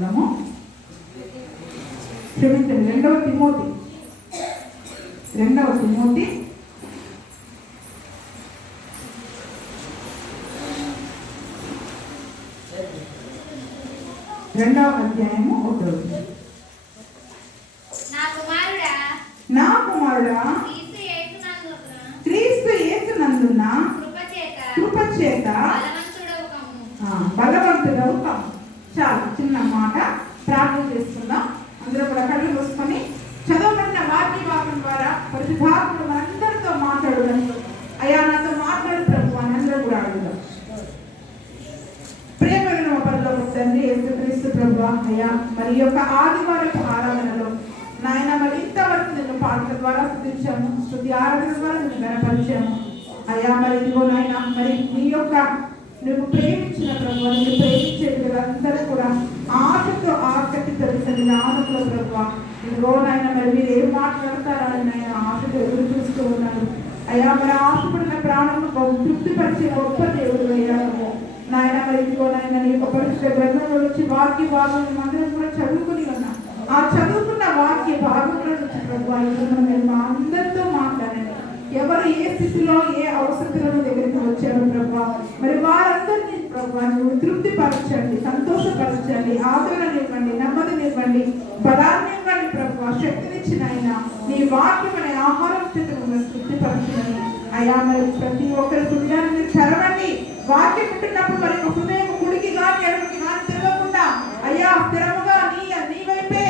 గ్రంథము, క్షమించండి, 2వ తిమోతి 2వ అధ్యాయము 1వ. నా కుమారుడా క్రీస్తు యేసునందున్న కృపచేత బలవంతుడవు కమ్ము. చాలా చిన్న మాట ప్రార్థన చేసుకుందాం. అందరూ కూడా కళ్ళు మూసుకొని చదవబడిన వాక్య భాగం ద్వారా పరిశుద్ధాత్ముడు మనందరితో మాట్లాడుదని, అయ్యా నాతో మాట్లాడు ప్రభు అని అందరూ కూడా అడుగుదాం. ప్రేమైన పరలోక తండ్రి యేసుక్రీస్తు ప్రభు, అయ్యా మరి యొక్క ఆదివారపు ఆరాధనలో నాయన మరి ఇంతవరకు నిన్ను పాటల ద్వారా స్తుతించాము, స్తుతి ఆరాధన ద్వారా నిన్ను గణపరిచాము. అయ్యా మరి ఇదిగో నాయన మరి నీ యొక్క నువ్వు ప్రేమించిన ప్రభు, నువ్వు ప్రేమించే అందరూ కూడా ఆశతో ఆసక్తి తెలిసిన నామకుల ప్రభు, ఇదిగో నాయన మరి మీరు ఏం మాట్లాడతారని నాయన ఆశతో ఎదురు చూస్తూ ఉన్నారు. అయ్యా మరి ఆశపడిన ప్రాణము తృప్తిపరిచే గొప్ప దేవుడు అయ్యాము నాయన. మరి ఇదిగో నాయన నీ యొక్క పరిశుద్ధ గ్రంథంలో నుంచి వాక్య భాగం అందరం కూడా చదువుకుని ఉన్నాం. ఆ చదువుకున్న వాక్య భాగంలో నుంచి ప్రభు మీరు మా అందరితో మాట్లాడండి. ఎవరు ఏ స్థితిలో ఏ అవసరతలను దగ్గరికి వచ్చారు ప్రభు, మరి వారందరినీ ప్రభు నువ్వు తృప్తిపరచండి, సంతోషపరచండి, ఆదరణనివ్వండి, నెమ్మదినివ్వండి, బలాన్ని ఇవ్వండి ప్రభు, శక్తినిచ్చిన ఆయన నీ వాక్యం అనే ఆహారం స్థితిని తృప్తిపరచండి. అయ్యా మరి ప్రతి ఒక్కరి హృదయాన్ని మీరు తెరవండి. వాక్యం ఉంటున్నప్పుడు మరి హృదయం కుడికి కానీ ఎడమకి కానీ తిరగకుండా అయ్యా స్థిరముగా నీ వైపే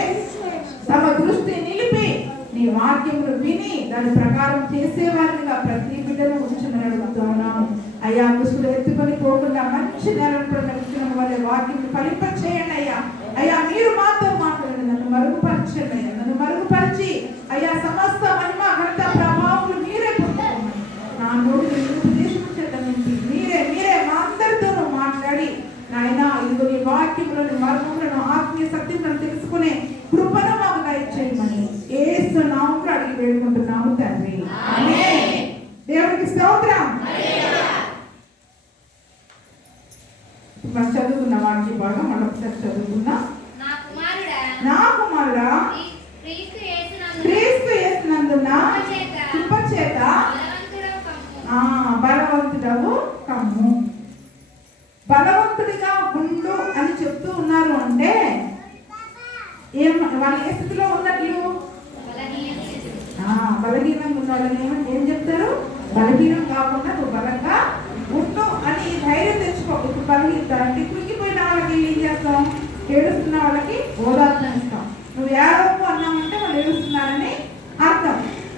తమ దృష్టి నిలిపి నీ వాక్యములు విని దాని ప్రకారం చేసేవారిగా ప్రతి బిడ్డను ఉంచుమని అడుగుతున్నాము. అయ్యా దుస్తులు ఎత్తుకొని పోకుండా మంచి నెలకొన్న వాళ్ళ వాక్యం ఫలింపచేయండి అయ్యా. అయ్యా మీరు మాతో మాట్లాడండి, నన్ను మరుగుపరచండి అయ్యా, నన్ను మరుగుపరిచి అయ్యా సమస్త మహిమ ఘనత ప్రభావములు మీరే పొందుకోమని నా నోటి ఉపదేశం చేత నుంచి మీరే మా అందరితోనూ మాట్లాడి నాయన ఇదిగో నీ వాక్యములను మర్మములను ఆత్మీయ సత్యములను తెలుసుకునే కృపను మాకు దయచేయమని యేసు నామములో అడిగి వేడుకుంటున్నాము తండ్రి, ఆమేన్. దేవునికి స్తోత్రం. మనం చదువుకున్న వాక్య భాగం మరొకసారి చదువుకుందాం. నా కుమారుడా క్రీస్తు యేసునందున్న కృపచేత బలవంతుడవు కమ్ము. బలవంతుడిగా ఉండు అని చెప్తూ ఉన్నారు అంటే వాళ్ళ ఏ స్థితిలో ఉన్నట్లు? బలహీనంగా ఉన్న వాళ్ళని ఏం చెప్తారు? బలహీనం కాకుండా నువ్వు బలంగా ఉండు అని ధైర్యం తెచ్చుకో. ఇప్పుడు బలహీనత అంటే కురికిపోయిన వాళ్ళకి ఏం చేస్తాం? ఏడుస్తున్న వాళ్ళకి ఓదార్పు ఇస్తాం. నువ్వు ఏడవకు అన్నామంటే వాళ్ళు ఏడుస్తున్నారని అర్థం.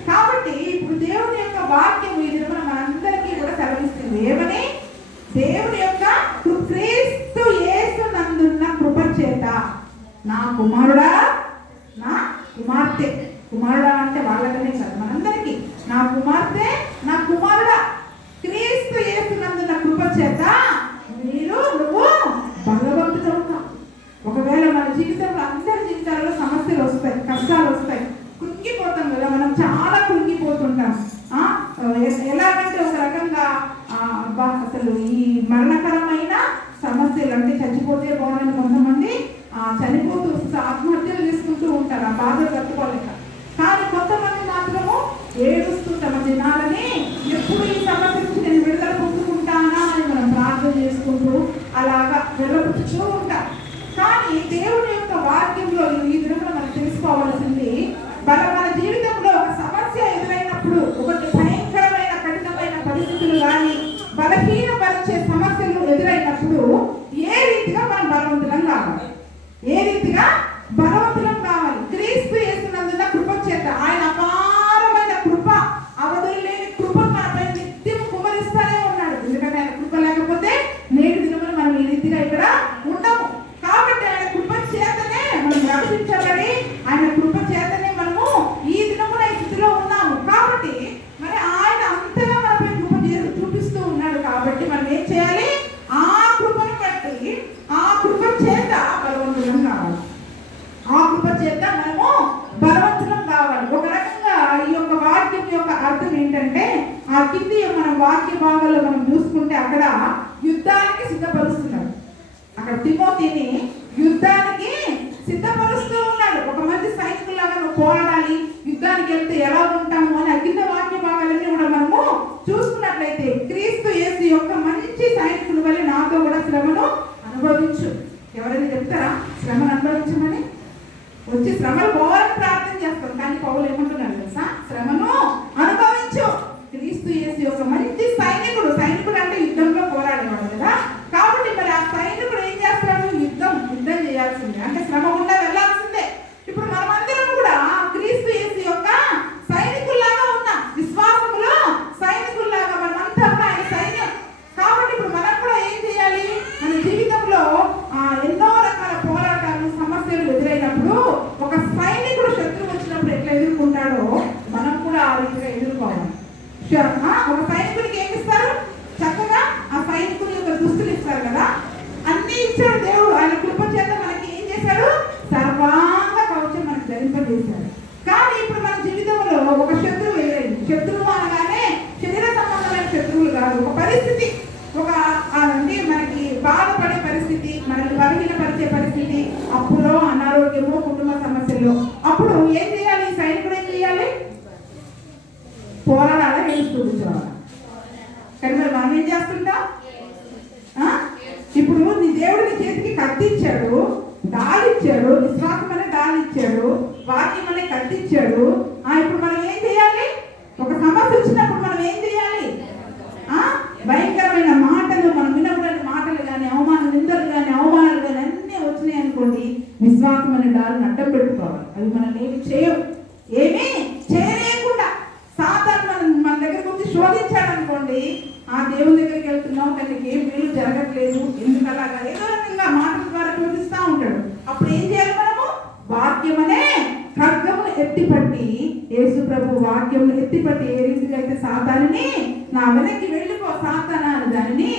కాబట్టి ఇప్పుడు దేవుని యొక్క వాక్యం ఈ దిన మనందరికీ కూడా సెలవిస్తుంది. ఏమని? దేవుని యొక్క క్రీస్తు యేసునందున్న కృప చేత నా కుమారుడా, నా కుమార్తె, కుమారుడా అంటే వాళ్ళకనే కాదు మనందరికీ, నా కుమార్తె, నా కుమారుడా క్రీస్తు యేసునందున్న కృప చేత నువ్వు బలవంతుడవుతావు. ఒకవేళ మన జీవితంలో అందరి జీవితాలలో సమస్యలు వస్తాయి, కష్టాలు వస్తాయి, కృంగిపోతాం కదా, మనం చాలా కృంగిపోతుంటాం. ఎలాగంటే ఒక రకంగా అసలు ఈ మరణకరమైన సమస్యలు అంటే చచ్చిపోతే బాగుందని కొంతమంది చనిపోతూ ఆత్మహత్యలు చేసుకుంటూ ఉంటారు, ఆ బాధలు తట్టుకోలేక. కానీ కొంతమంది మాత్రము ఏడుస్తూ తమ దినాలని ఎప్పుడు ఈ సమస్య నుంచి నేను విడుదల పొందుకుంటానా అని మనం ప్రార్థన చేసుకుంటూ అలాగా వెళ్ళబుచ్చుతూ ఉంటాం. కానీ దేవుని యొక్క వాక్యంలో ఈ దినంలో మనం తెలుసుకోవాల్సింది, మన జీవితంలో ఒక సమస్య ఎదురైనప్పుడు, ఒకటి భయంకరమైన కఠినమైన పరిస్థితులు కానీ బలహీనపరిచే సమస్యలు ఎదురైనప్పుడు ఏ రీతిగా మనం బలవంతులం కావాలి, ఏ రీతిగా బలవంతులం కావాలి? క్రీస్తు యేసునందున్న కృప చేత ఆయన అపారమైన కృప, అవధులు లేని కృప మనపై నిత్యం కుమరిస్తూనే ఉన్నాడు. ఎందుకంటే ఆయన కృప లేకపోతే నేటి దినమున మనం ఈ రీతిగా ఇక్కడ ఉండము. కాబట్టి ఆయన కృప చేతనే మనం రక్షించబడి, ఆయన కృప చేతనే మనము ఈ దినమున ఈ స్థితిలో ఉన్నాము. కాబట్టి మరి ఆయన అంతగా మనపై కృప చూపిస్తూ ఉన్నాడు. కాబట్టి మనం ఏం చేయాలి? ఆ కృపను బట్టి ఆ కృప చేత బలవంతులం కావాలి, ఆ కృప చేత మనము బలవంతులం కావాలి. ఒక రకంగా ఈ యొక్క వాక్యం యొక్క అర్థం ఏంటంటే, ఆ కింది మనం వాక్య భాగంలో మనం చూసుకుంటే అక్కడ యుద్ధానికి సిద్ధపరుస్తున్నాడు. అక్కడ తిమోతిని యుద్ధానికి యుద్ధానికి వెళ్తే ఎలా ఉంటాము అని కింద వాక్య భాగాలన్నీ కూడా మనము చూసుకున్నట్లయితే క్రీస్తు యేసు యొక్క మంచి సైనికుల వల్ల నాతో కూడా శ్రమను అనుభవించు. ఎవరైనా చెప్తారా శ్రమను అనుభవించమని? వచ్చి శ్రమలు పోవాలని ప్రార్థన చేస్తాం, కానీ పౌలు ఏమంటున్నాడు తెలుసా? శ్రమను అనుభవించు. క్రీస్తు యేసు యొక్క మంచి సైనికుడు. సైనికుడు అంటే యుద్ధంలో పోరాడేవాడు కదా. కాబట్టి మరి ఆ సైనికుడు ఏం చేస్తాడు? యుద్ధం చేయాల్సిందే, అంటే శ్రమ గుండా వెళ్ళాల్సిందే. ఇప్పుడు మనమందరం కూడా క్రీస్తు యేసు యొక్క సైనికుల్లాగా ఉన్నాం, విశ్వాసములో సైనికుల్లాగా మనమంతా ఆయన సైన్యం. కాబట్టి ఇప్పుడు మనం కూడా ఏం చేయాలి? మన జీవితంలో ఎన్నో రకాల పోరాటాలు సమస్యలు ఎదురైనప్పుడు ఒక సైనికుడు శత్రువు వచ్చినప్పుడు ఎట్లా ఎదుర్కొంటాడో మనం కూడా ఆ రీతిగా ఎదుర్కోవాలి. ఒక సైనికుడికి ఏమి ఇస్తారు? చక్కగా ఆ సైనికుడి యొక్క దుస్తులు ఇస్తారు కదా, అన్ని ఇచ్చాడు దేవుడు. ఆయన కృప చేత మనకి ఏం చేశాడు? సర్వాంగ కవచం మనకు ధరింపజేశాడు. కానీ ఇప్పుడు మన జీవితంలో ఒక శత్రువు ఎదురైంది. శత్రువు అనగానే శరీర సంబంధమైన శత్రువులు కాదు, ఒక పరిస్థితి, ఒక అంటే మనకి బాధపడే పరిస్థితి, మనల్ని బలహీనపరిచే పరిస్థితి, అప్పులో అనారోగ్యము, కుటుంబ సమస్యల్లో. అప్పుడు ఏం చేయాలి? సైనికుడు ఏం చేయాలి? పోరాడాలా, గెలుస్తూ కూర్చోవాలా? కానీ మరి మనం ఏం చేస్తుంటాం? ఇప్పుడు నీ దేవుడు నీ చేతికి కత్తిచ్చాడు, దాలిచ్చాడు, విశ్వాసం అనే దాలిచ్చాడు, వాక్యం అనే కత్తిచ్చాడు. ఇప్పుడు మనం ఏం చేయాలి? ఒక సమస్య వచ్చినప్పుడు మనం ఏం చేయాలి? భయంకరమైన మాటలు, మనం వినకూడని మాటలు కానీ, నిందలు కానీ, అవమానాలు కానీ అన్నీ వచ్చినాయి అనుకోండి, విశ్వాసం అనే దారిని అడ్డం పెట్టుకోవాలి. అవి మనం ఏమి చేయలేకుండా సాధారణ మన దగ్గరకు వచ్చి శోధించాడు అనుకోండి, ఆ దేవుని దగ్గరికి వెళ్తున్నాం కానీ ఏం వీలు జరగట్లేదు, ఎందుకు అలాగా ఏదో రకంగా మాటల ద్వారా శోధిస్తూ ఉంటాడు. అప్పుడు ఏం చేయాలి? మనము వాక్యం అనే ఖడ్గమును ఎత్తిపట్టి, యేసు ప్రభు వాక్యమును ఎత్తిపట్టి ఏ రీతిగా అయితే సాతానుని నా వెనక్కి వెళ్ళిపో సాతానా అని దానిని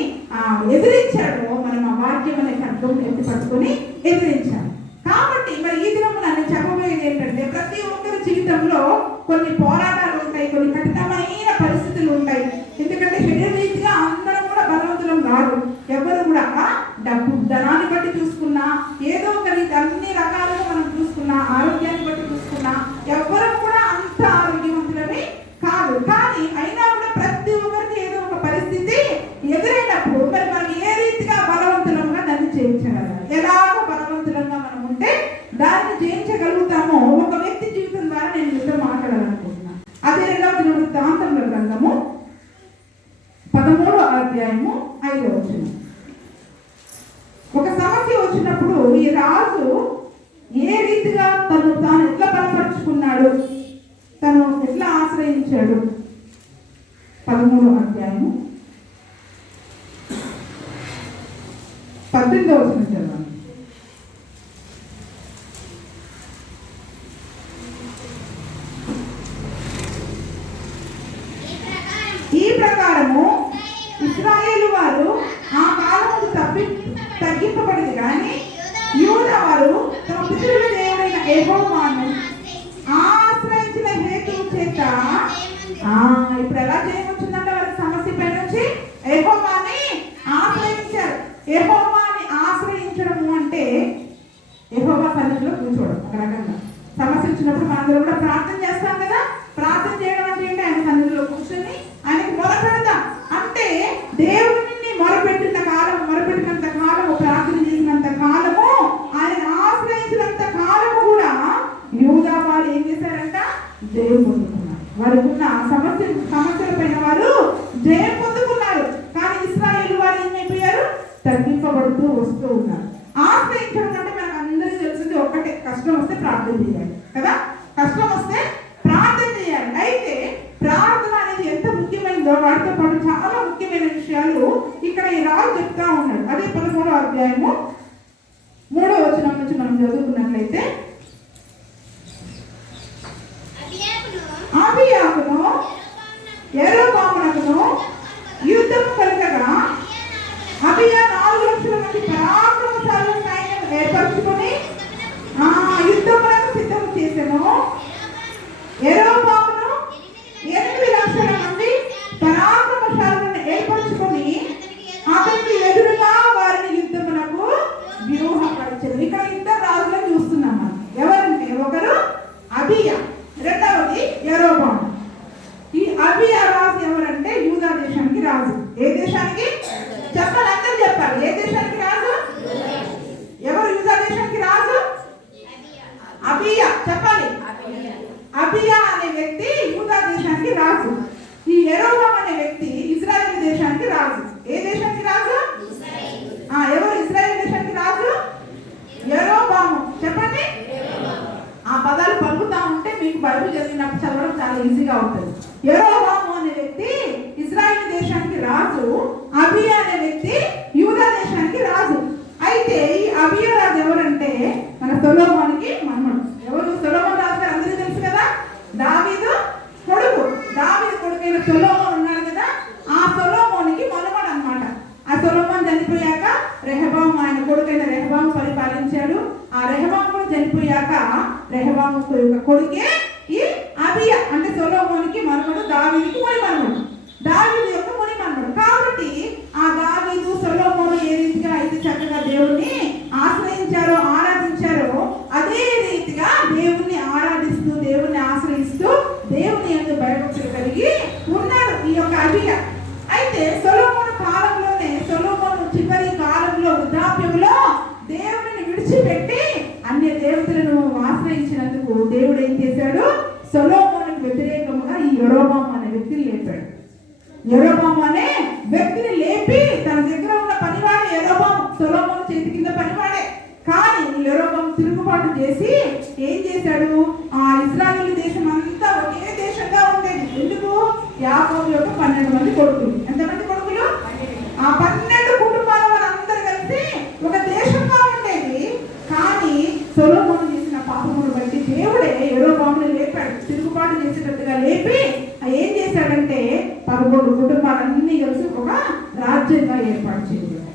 ఎదిరించాడో, మనం ఆ వాక్యం అనే ఖడ్గమును ఎత్తి పట్టుకొని ఎదిరించాలి. కాబట్టి మరి ఈ దినము నన్ను చెప్పబోయేది ఏంటంటే, ప్రతి ఒక్కరి జీవితంలో కొన్ని పోరాటాలు ఉంటాయి, కొన్ని కఠినమైన పరిస్థితులు ఉంటాయి. ఎందుకంటే శరీర రీతిగా అందరం కూడా బలవంతులం కాదు. ఎవరు కూడా ధనాన్ని బట్టి చూసుకున్నా, ఏదో ఒక రీతి అన్ని రకాలుగా మనం చూసుకున్నా, ఆరోగ్యాన్ని బట్టి చూసుకున్నా, ఎవరు కూడా అంత ఆరోగ్యవంతులమే కాదు. కానీ అయినా కూడా ప్రతి ఒక్కరికి ఏదో ఒక పరిస్థితి ఎదురైనప్పుడు మరి మనం ఏ రీతిగా బలవంతులంగా దాన్ని జయించగలగాలి, ఎలాగో బలవంతులంగా మనం ఉంటే దాన్ని జయించగలుగుతామో ఒక వ్యక్తి జీవితం ద్వారా నేను మీతో మాట్లాడాలనుకుంటున్నాను. అదే 2వ దినవృత్తాంతముల గ్రంథము 13వ అధ్యాయము 5వ వచనం. ఒక సమస్య వచ్చినప్పుడు ఈ రాజు ఏ రీతిగా తాను ఎట్లా బలపరుచుకున్నాడు, తను ఎట్లా ఆశ్రయించాడు. 13వ అధ్యాయము 18వ వచనం చదవండి. ఈ ప్రకారము ఇశ్రాయేలు వారు ఆ కాలము తగ్గింపబడింది, కానీ యూదా వారు తమ పితరుల దేవుడైన యెహోవాను ఆశ్రయించిన హేతువు చేత ఇప్పుడు ఎలా చేయవచ్చుందంటే వారి సమస్య పై నుంచి యెహోవాని ఆశ్రయించారు. యెహోవాని ఆశ్రయించడము అంటే యెహోవా సన్నిధిలో కూర్చోవడం. ఒక రకంగా సమస్య వచ్చినప్పుడు మనందరూ కూడా ప్రార్థన చేస్తాం కదా. ప్రార్థన చేయడం అంటే ఏంటి? ఆయన సన్నిధిలో కూర్చొని ఆయనకి మొరపెడతాం. అంటే దేవుడిని మొరపెట్టినంత కాలము, ప్రార్థన చేసినంత కాలము, ఆయన ఆశ్రయించినంత కాలము కూడా యూదా వారు ఏం చేశారంట? జయం పొందుకున్నారు. వారికి ఉన్న సమస్యల పైన వారు జయం పొందుకున్నారు. కానీ ఇశ్రాయేలు వారు ఏమైపోయారు? తగ్గింపబడుతూ వస్తూ ఉన్నారు. ఆశ్రయించడం అంటే మనకు అందరికీ తెలిసింది ఒక్కటే, కష్టం వస్తే ప్రార్థన చేయాలి కదా. కష్టం వస్తే ప్రార్థన చేయాలి. అయితే ప్రార్థన అనేది ఎంత ముఖ్యమైనదో వాటితో పాటు చాలా ముఖ్యమైన విషయాలు ఇక్కడ ఈ రాజు చెప్తా ఉన్నాడు. అదే 13వ అధ్యాయము 3వ వచనం నుంచి మనం చదువుకున్నట్లయితే, అబీయాకును యెరోబామునకును యుద్ధము కలగగా అబీయా 4 లక్షల మంది పరాక్రమశాలుల సైన్యం ఏర్పరచుకొని యుద్ధములకు సిద్ధం చేసెను. యెరోబామును 8 లక్షల మంది పరాక్రమశాలులను ఏర్పరచుకొని అతనికి ఎదురుగా వారిని యుద్ధములకు వ్యూహపరచెను. ఇక్కడ 2 రాజులను చూస్తున్నాం మనం. ఎవరంటే ఒకరు అబీయా, రెండవది ఏ దేశానికి చెప్పాలి, అందరూ చెప్పాలి. ఏ దేశానికి రాజు? ఎవరు యూదా దేశానికి రాజు? అబియా. చెప్పాలి. అబియా అనే వ్యక్తి యూదా దేశానికి రాజు. ఈ యెరోబాము అనే వ్యక్తి ఇజ్రాయెల్ దేశానికి రాజు. ఏ దేశానికి రాజు? ఎవరు ఇజ్రాయెల్ దేశానికి రాజు? యెరోబాము. చెప్పండి. ఆ పదాలు పలుకుతా ఉంటే మీకు బైబిల్ చదివినప్పుడు చదవడం చాలా ఈజీగా ఉంటుంది. యెరోబాము అనే వ్యక్తి ఇజ్రాయెల్ దేశానికి రాజు. అబియా అనే వ్యక్తి యూదా దేశానికి రాజు. అయితే ఈ అబియా రాజు ఎవరంటే మన సొలొమోనుకి మనమడు. ఎవరు? సొలొమోను రాజు గారు అందరికీ తెలుసు కదా, దావీదు కొడుకు. దావీదు కొడుకైన సొలొమోను ఉన్నాడు కదా, ఆ సొలొమోనుకి మనమడు అన్నమాట. ఆ సొలొమోను చనిపోయాక రెహబాము ఆయన కొడుకైన రెహబాము పరిపాలించాడు. ఆ రెహబాము కూడా చనిపోయాక రెహబాము యొక్క కొడుకే ఈ అబియా. అంటే సొలొమోనుకి మనమడు, దావీదుకి ముని మనమడు, దావీదు యొక్క ముని మనమడు. కాబట్టి ఆ దావీదు సొలొమోను ఏ రీతిగా అయితే చక్కగా దేవుణ్ణి ఆశ్రయించారో ఆరాధించారో అదే రీతిగా దేవుణ్ణి ఆరాధిస్తూ దేవుణ్ణి ఆశ్రయిస్తూ దేవుని యందు భయభక్తులు కలిగి ఉన్నాడు ఈ యొక్క అబియా. అయితే సొలొమోను కాలంలోనే, సొలొమోను చివరి కాలంలో వృద్ధాప్యంలో దేవుడిని విడిచిపెట్టి అన్య దేవతలను ఆశ్రయించినందుకు దేవుడు ఏం చేశాడు? సొలొమోనుకు వ్యతిరేకముగా ఈ యెరోబాము అనే వ్యక్తిని లేపాడు. యెరోబాము అనే వ్యక్తిని లేపి తన దగ్గర ఉన్న పనివాడే యెరోబాము, సొలొమోను చేతి కింద పనివాడే. కానీ యెరోబాము తిరుగుబాటు చేసి ఏం చేశాడు? ఆ ఇశ్రాయేలు దేశం అంతా ఒకే దేశంగా ఉండేది. ఎందుకు? యాకోబు యొక్క 12 మంది కొడుకులు. ఎంతమంది కొడుకులు? ఆ 12 కుటుంబాల వారందరూ కలిసి ఒక దేశంగా ఉండేది. కానీ సొలొమోను చేసిన పాపమును బట్టి దేవుడే యెరోబాముని లేపాడు, తిరుగుబాటు చేసేటట్టుగా లేపి ఏం చేశాడంటే 11 కుటుంబాలన్నీ కలిసి ఒక రాజ్యంగా ఏర్పాటు చేయబడ్డాయి.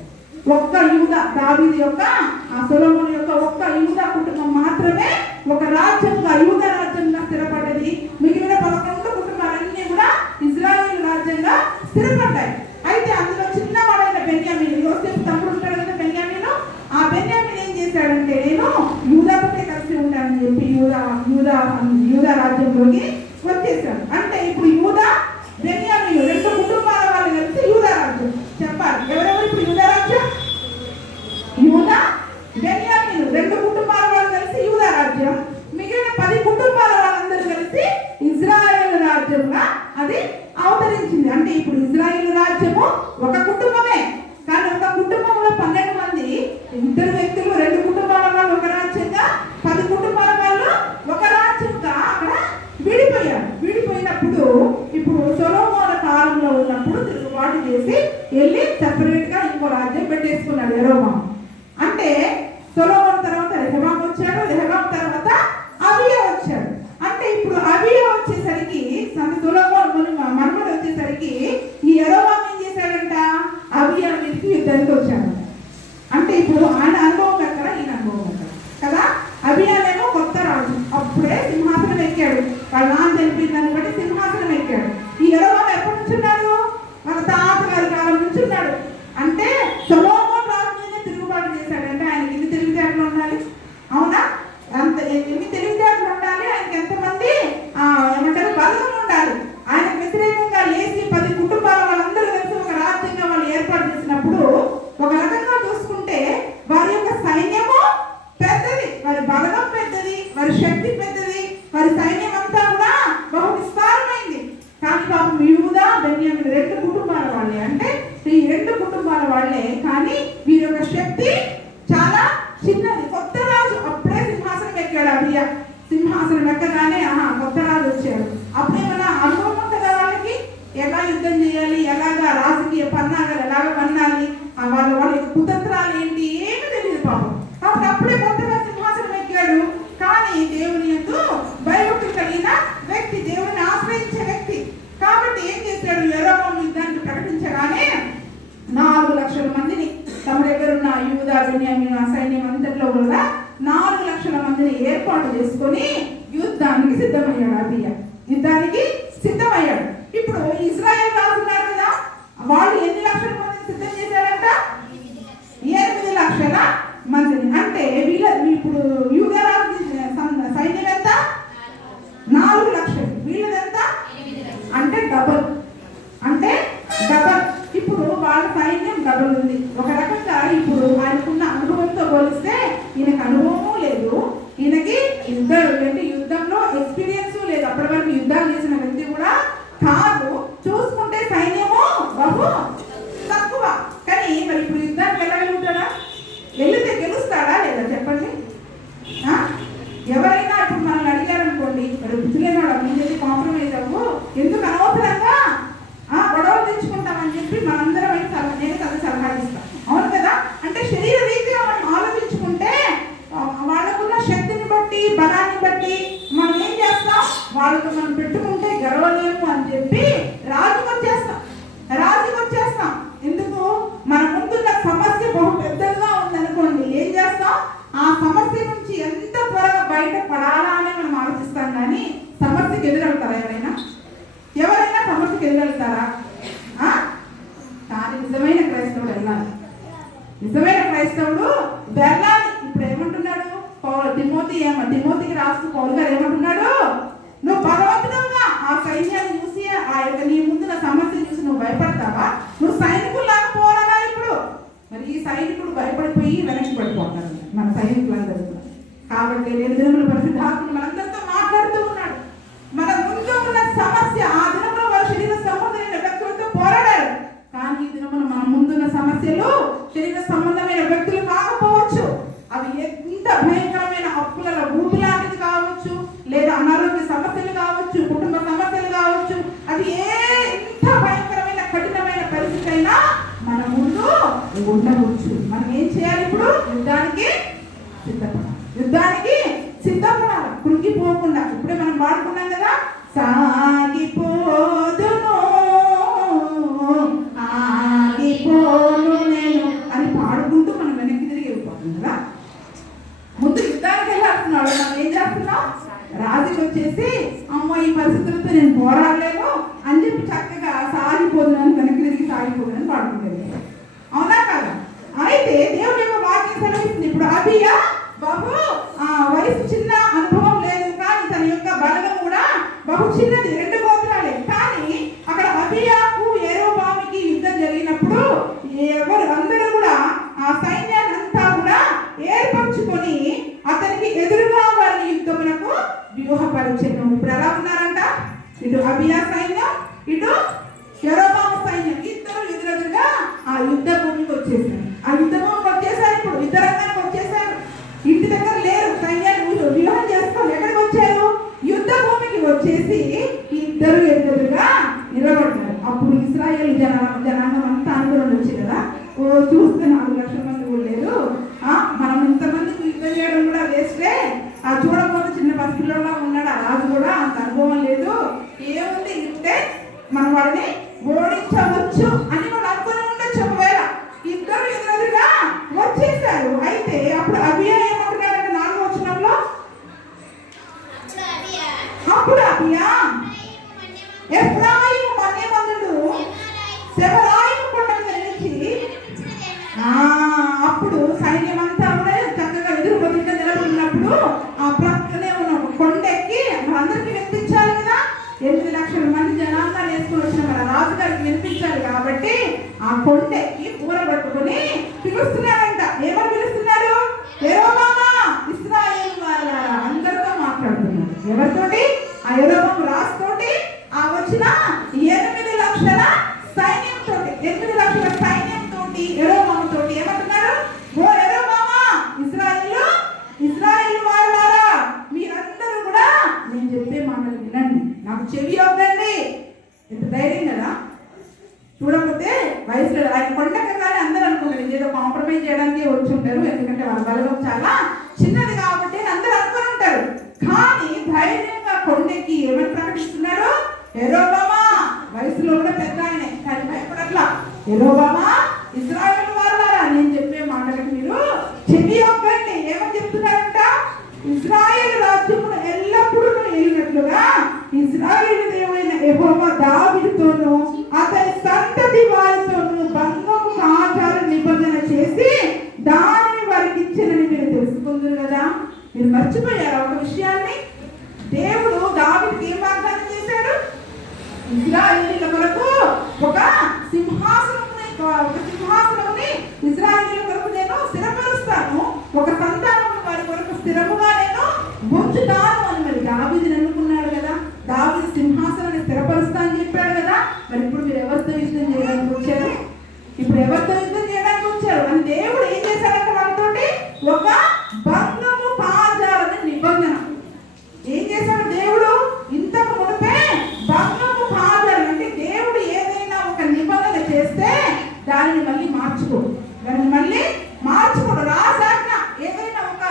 ఒక్క యూదా, దావీదు యొక్క ఆ సొలొమోను యొక్క ఒక్క యూదా కుటుంబం మాత్రమే ఒక రాజ్యంగా, యూదా రాజ్యంగా స్థిరపడ్డది. మిగిలిన 11 కుటుంబాలన్నీ కూడా ఇజ్రాయేల్ రాజ్యంగా స్థిరపడ్డాయి. అయితే అందులో చిన్నవాడైన బెన్యామీను, యోసేపు తమ్ముడు ఉంటాడు కదా బెన్యామీను, ఆ బెన్యామీను ఏం చేశాడంటే నేను యూదాతోనే కలిసి ఉంటానని చెప్పి యూదా రాజ్యంలోకి వచ్చేసాడు. అంటే ఇప్పుడు యూదా బెన్యామీను 2 కుటుంబాల వాళ్ళు కలిసి యూదా రాజ్యం. చెప్పాలి ఎవరెవరు ఇప్పుడు యూదా రాజ్యం? యూదా బెన్యామీను 2 కుటుంబాల వాళ్ళు కలిసి యూదా రాజ్యం. మిగిలిన 10 కుటుంబాల వాళ్ళందరూ కలిసి ఇజ్రాయేల్ రాజ్యంగా అది అవతరించింది. అంటే ఇప్పుడు ఇజ్రాయేల్ రాజ్యము ఒక కుటుంబమే, కానీ ఒక కుటుంబంలో 12 మంది, 2 వ్యక్తులు 2 కుటుంబాల వాళ్ళు ఒక రాజ్యంగా, 10 కుటుంబాల వాళ్ళు ఒక రాజ్యంగా అక్కడ విడిపోయారు. విడిపోయినప్పుడు ఇప్పుడు సొలొమోను కాలంలో ఉన్నప్పుడు తిరుగుబాటు చేసి వెళ్ళి సెపరేట్ గా ఇంకో రాజ్యం పెట్టేసుకున్నాడు యెరోబాము. అంటే సొలొమోను తర్వాత రెహబాము వచ్చాడు, రెహబాము తర్వాత అబియా వచ్చాడు. అంటే ఇప్పుడు అబియా వచ్చేసరికి, సొలొమోను మనమడు వచ్చేసరికి ఈ యెరోబాము ఏం చేశాడంట? అబియా మీదకి యుద్ధానికి వచ్చాడు. అంటే ఇప్పుడు ఆయన అనుభవం ఎక్కడ, ఈయన అనుభవం ఎక్కడ కదా. అబియానేమో కొత్త రాజు, అప్పుడే సింహాసనం ఎక్కాడు. వాళ్ళ నాన్న చనిపోయిందని బట్టి సింహాసనం ఎక్కాడు. ఈ యెరోబాము ఎప్పటి నుంచి ఉన్నాడు? మన తాతగారి కాలం నుంచి ఉన్నాడు. అంటే సొలొమోను రాజు మీదే తిరుగుబాటు చేశాడంటే ఆయనకి ఎన్ని తెలివితేటలు ఉండాలి? అవునా? అంత ఎన్ని తెలివితేటలు ఉండాలి? ఆయనకి ఎంతమంది ఏమంటారు బలం ఉండాలి? ఆయనకు వ్యతిరేకంగా లేచి 10 కుటుంబాల వాళ్ళందరూ కలిసి ఒక రాజ్యంగా వాళ్ళు ఏర్పాటు చేసినప్పుడు ఒక రకంగా చూసుకుంటే వారి యొక్క సైన్యము పెద్దది, వారి బలగం పెద్దది, వారి శక్తి పెద్దది, వారి సైన్యం అంతా కూడా బహు విస్తారమైంది. కానీ పాపం యూదా బెన్యామీను 2 కుటుంబాల వాళ్ళే. అంటే ఈ 2 కుటుంబాల వాళ్ళే, కానీ వీరి యొక్క శక్తి చాలా చిన్నది. కొత్త రాజు అప్పుడే సింహాసనం ఎక్కాడు అబియా. సింహాసనం ఎక్కగానే కొత్త రాజు వచ్చాడు. అప్పుడేమన్నా అనుభవం ఉంటుందా వాళ్ళకి? ఎలా యుద్ధం చేయాలి, ఎలాగా రాజకీయ పన్నాగాలు ఎలాగ పన్నాలి, వాళ్ళ యొక్క కుతంత్రాలు ఏంటి, ఏమీ తెలియదు పాపం. కాబట్టి అప్పుడే కొత్తగా సింహాసనం ఎక్కాడు. కానీ దేవుని యందు భయభక్తులు కలిగిన వ్యక్తి, దేవుని ఆశ్రయించే వ్యక్తి. కాబట్టి ఏం చేశాడు? యెరోబాము యుద్ధానికి ప్రకటించగానే 4 లక్షల మందిని తమ దగ్గర ఉన్న యూదా బెన్యామీను సైన్యం అంతట్లో కూడా 4 లక్షల మందిని ఏర్పాటు చేసుకొని యుద్ధానికి సిద్ధమయ్యాడు అబియా. యుద్ధానికి సిద్ధమయ్యాడు. ఇప్పుడు ఇజ్రాయెల్ రాజు ఉన్నారు కదా, వాళ్ళు ఎన్ని లక్షల మందిని సిద్ధం చేశారంట? 8 లక్షల మందిని. అంటే ఇప్పుడు యూదా రాజు సైన్యం ఎంత? 4 లక్షలు. వీళ్ళదంతా అంటే డబల్. ఇప్పుడు ఒక రకంగా ఇప్పుడు ఆయనకున్న అనుభవంతో పోలిస్తే ఈయనకు అనుభవము లేదు, ఈయనకి యుద్ధంలో ఎక్స్పీరియన్స్ లేదు, అప్పటి వరకు యుద్ధాలు చేసిన వ్యక్తి కూడా కాదు. చూసుకుంటే సైన్యము బహు తక్కువ. కానీ మరి ఇప్పుడు యుద్ధానికి వెళ్ళగలుగుతాడా? వెళితే గెలుస్తాడా లేదా చెప్పండి? ఎవరైనా ఇప్పుడు మనల్ని అడిగారనుకోండి, మరి బుద్ధులేనాడు అభివృద్ధి కాంప్రమైజ్ అవ్వు, ఎందుకు అనవసరంగా గొడవలు తెచ్చుకుంటామని చెప్పి మనందరం నేను కదా సలహా ఇస్తాం. అవును కదా? అంటే శరీర రీతిగా మనం ఆలోచించుకుంటే వాళ్ళకున్న శక్తిని బట్టి బలాన్ని బట్టి మనం ఏం చేస్తాం, వాళ్ళతో మనం పెట్టుకుంటే గెలవలేము అని చెప్పి రాజుకి వచ్చేస్తాం. ఎందుకు? మన ముందున్న సమస్య బహు పెద్దగా ఉందనుకోండి, ఏం చేస్తాం, ఆ సమస్య నుంచి ఎంత త్వరగా బయట పడాలా అని మనం ఆలోచిస్తాం. కానీ సమస్యకి ఎదురెళ్తారా? ఎవరైనా సమస్యకి ఎదురెళ్తారా? కానీ నిజమైన క్రైస్తవుడు వెళ్ళాలి. నిజమైన క్రైస్తవుడు వెళ్ళాలి. ఇప్పుడు ఏమంటున్నాడు తిమోతికి రాస్తూ పౌలు గారు ఏమంటున్నాడు? నువ్వు బలవంతుడుగా ఆ సైన్యాన్ని చూసి ఆ యొక్క నీ ముందున్న సమస్య చూసి నువ్వు భయపడతావా? నువ్వు సైనికుల్లాగా పోరాడా. ఇప్పుడు మరి ఈ సైనికుడు భయపడిపోయి వెనక్కి పడిపోతారు మన సైనికులందరూ. కాబట్టి నేను దినముల పరిశుద్ధాత్ముడు మనందరితో మాట్లాడుతూ ఉన్నాడు. మన ముందు ఉన్న సమస్య, ఆ దినంలో వారు శరీర సంబంధమైన వ్యక్తులతో పోరాడారు. కానీ ఈ దినమున మన ముందున్న సమస్యలు శరీర సంబంధమైన వ్యక్తులు కాకపోవచ్చు. అవి ఎంత భయంకరమైన అప్పుల ఊపి లాంటిది కావచ్చు, లేదా అనారోగ్య సమస్యలు కావచ్చు, కుటుంబ సమస్యలు కావచ్చు. అది ఎంత భయంకరమైన కఠినమైన పరిస్థితి అయినా మన ముందు ఉండవచ్చు. మనం ఏం చేయాలి? ఇప్పుడు యుద్ధానికి సిద్ధపడాలి, కృంగిపోకుండా. ఇప్పుడే మనం వాడుకున్నాం కదా, సాగిపోదును ఆగిపోను నేను అని పాడుకుంటూ మనం వెనక్కి తిరిగి వెళ్ళిపోతుంది కదా. ముందు యుద్ధానికి వెళ్ళాల్సినాడు, మనం ఏం చేస్తున్నాం? రాజుకి వచ్చేసి అమ్మో ఈ పరిస్థితులతో నేను పోరాడలేను అని చెప్పి చక్కగా సాగిపోదునని వెనక్కి తిరిగి సాగిపోదునని పాడుకుంటుంది. అవునా కదా? అయితే దేవుడి యొక్క వాక్యం సెలవిస్తుంది. ఇప్పుడు అబియా బహు వయసు చిన్న, అనుభవం లేదు, కానీ తన యొక్క బలగం కూడా బహు చిన్నది, 2 గోత్రాలే. కానీ అక్కడ అబియాకు యెరోబాముకి యుద్ధం జరిగినప్పుడు అందరూ కూడా ఆ సైన్యాన్ని అంతా కూడా ఏర్పరచుకొని అతనికి ఎదురుగా వారిని యుద్ధమునకు వ్యూహపరిచెను. ఇప్పుడు ఎలా ఉన్నారంట? ఇటు అబియా సైన్యం, ఇటు యెరోబాము సైన్యం, ఇద్దరు ఎదురెదురుగా ఆ యుద్ధ భూమికి వచ్చేసారు. ఆ యుద్ధ భూమికి వచ్చేసారు. ఇప్పుడు యుద్ధ రంగానికి వచ్చేసారు. ఇంటి దగ్గర లేరు, సైన్యాన్ని వ్యూహం చేసుకోవాలి. ఎక్కడికి వచ్చారు? యుద్ధ భూమికి వచ్చేసి ఇద్దరు ఎదురుగా నిలబడ్డారు. అప్పుడు ఇశ్రాయేలు జనాంగం అంతా అనుకుని వచ్చి కదా, చూస్తే 4 లక్షల మంది కూడా లేదు, మనం ఇంతమందికి యుద్ధం చేయడం కూడా వేస్తే, చూడకపోతే చిన్న పసిపిల్లలా ఉన్నాడు, ఆ రాజు కూడా అంత అనుభవం లేదు, ఏముంది ఇంటే మనం వాడిని ఓడించవచ్చు అని వాళ్ళు అనుకుని ఉండొచ్చు. ఒకవేళ ఇద్దరు ఎదురుగా వచ్చేసారు. అయితే అప్పుడు అబియా ఏమంటున్నాడంటే 4వ వచనంలో, అప్పుడు అబియా ఎఫ్రాయిము మన్యమందుడు సెబరాయిము కొండ మీద నిలిచి, అప్పుడు సైన్యం అంతా కూడా చక్కగా ఎదురు బదులుగా నిలబడినప్పుడు ఆ ప్రక్కనే ఉన్న కొండెక్కి అందరికీ వినిపించాలి కదా. 8 లక్షల మంది జనాంగాన్ని వేసుకుని వచ్చిన మన రాజుగారికి వినిపించాలి కాబట్టి ఆ కొండెక్కి కూర పట్టుకుని పిలుస్తున్నాడంట. ఏమని పిలుస్తున్నాడు? యెరోబామా, ఇశ్రాయేలు వారలారా, అందరితో మాట్లాడుతున్నాడు. ఎవరితోటి? ఆ యెరోబాము రాజుతోటి, ఆ వచ్చిన 8 లక్షల సైన్యంతో, 8 లక్షల సైన్యంతో యెరోబాము తోటి ఏమంటున్నారు? ఓ యెరోబామా, ఇశ్రాయేలు వారలారా, మీరందరూ కూడా నేను చెప్పే మాటలు వినండి, నాకు చెవి వద్దండి. ఎంత ధైర్యం కదా! చూడకపోతే వయసులో ఆయన కొండకగానే అందరూ అనుకుంటారు ఏదో కాంప్రమైజ్ చేయడానికి వచ్చి ఉంటారు, ఎందుకంటే వాళ్ళ బలగం చాలా చిన్నది కాబట్టి అందరూ అనుకుని ఉంటారు. కానీ ధైర్యంగా కొండెక్కి ఏమని ప్రకటిస్తున్నాడు? యెరోబామా, వయసులో కూడా పెద్ద ఆయనే కానీ భయపడట్లా. యెరోబామా, ఇశ్రాయేలు వారలారా, నేను చెప్పే మాటలకు మీరు చెవి ఒక్కండి. ఏమని చెప్తున్నారంట? ఇశ్రాయేలు రాజ్యమును ఎల్లప్పుడూ ఏలినట్లుగా ఇశ్రాయేలు దేవుడైన యెహోవా దావీదుతోనూ అతని సంతతి వారితోనూ బంధము ఆచార నిబంధన చేసి దానిని వారికి ఇచ్చినని మీరు తెలుసుకుందరు కదా. మీరు మర్చిపోయారా ఒక విషయాన్ని? దేవుడు దావీదుకి ఏం వాగ్దానం చేశాడు? ఇశ్రాయేలీయుల కొరకు ఒక సింహాసనముని ఎవరితో యుద్ధం చేయడానికి వచ్చారు? ఇప్పుడు ఎవరితో యుద్ధం చేయడానికి వచ్చారు అని దేవుడు ఏం చేశాడంటే వాళ్ళతోటి ఒక బంధము పాదాలని నిబంధన ఏం చేశాడు దేవుడు? ఇంతకు మునిపే బంధము పాదాలు అంటే దేవుడు ఏదైనా ఒక నిబంధన చేస్తే దానిని మళ్ళీ మార్చుకోడు. రాజాజ్ఞ ఏదైనా ఒక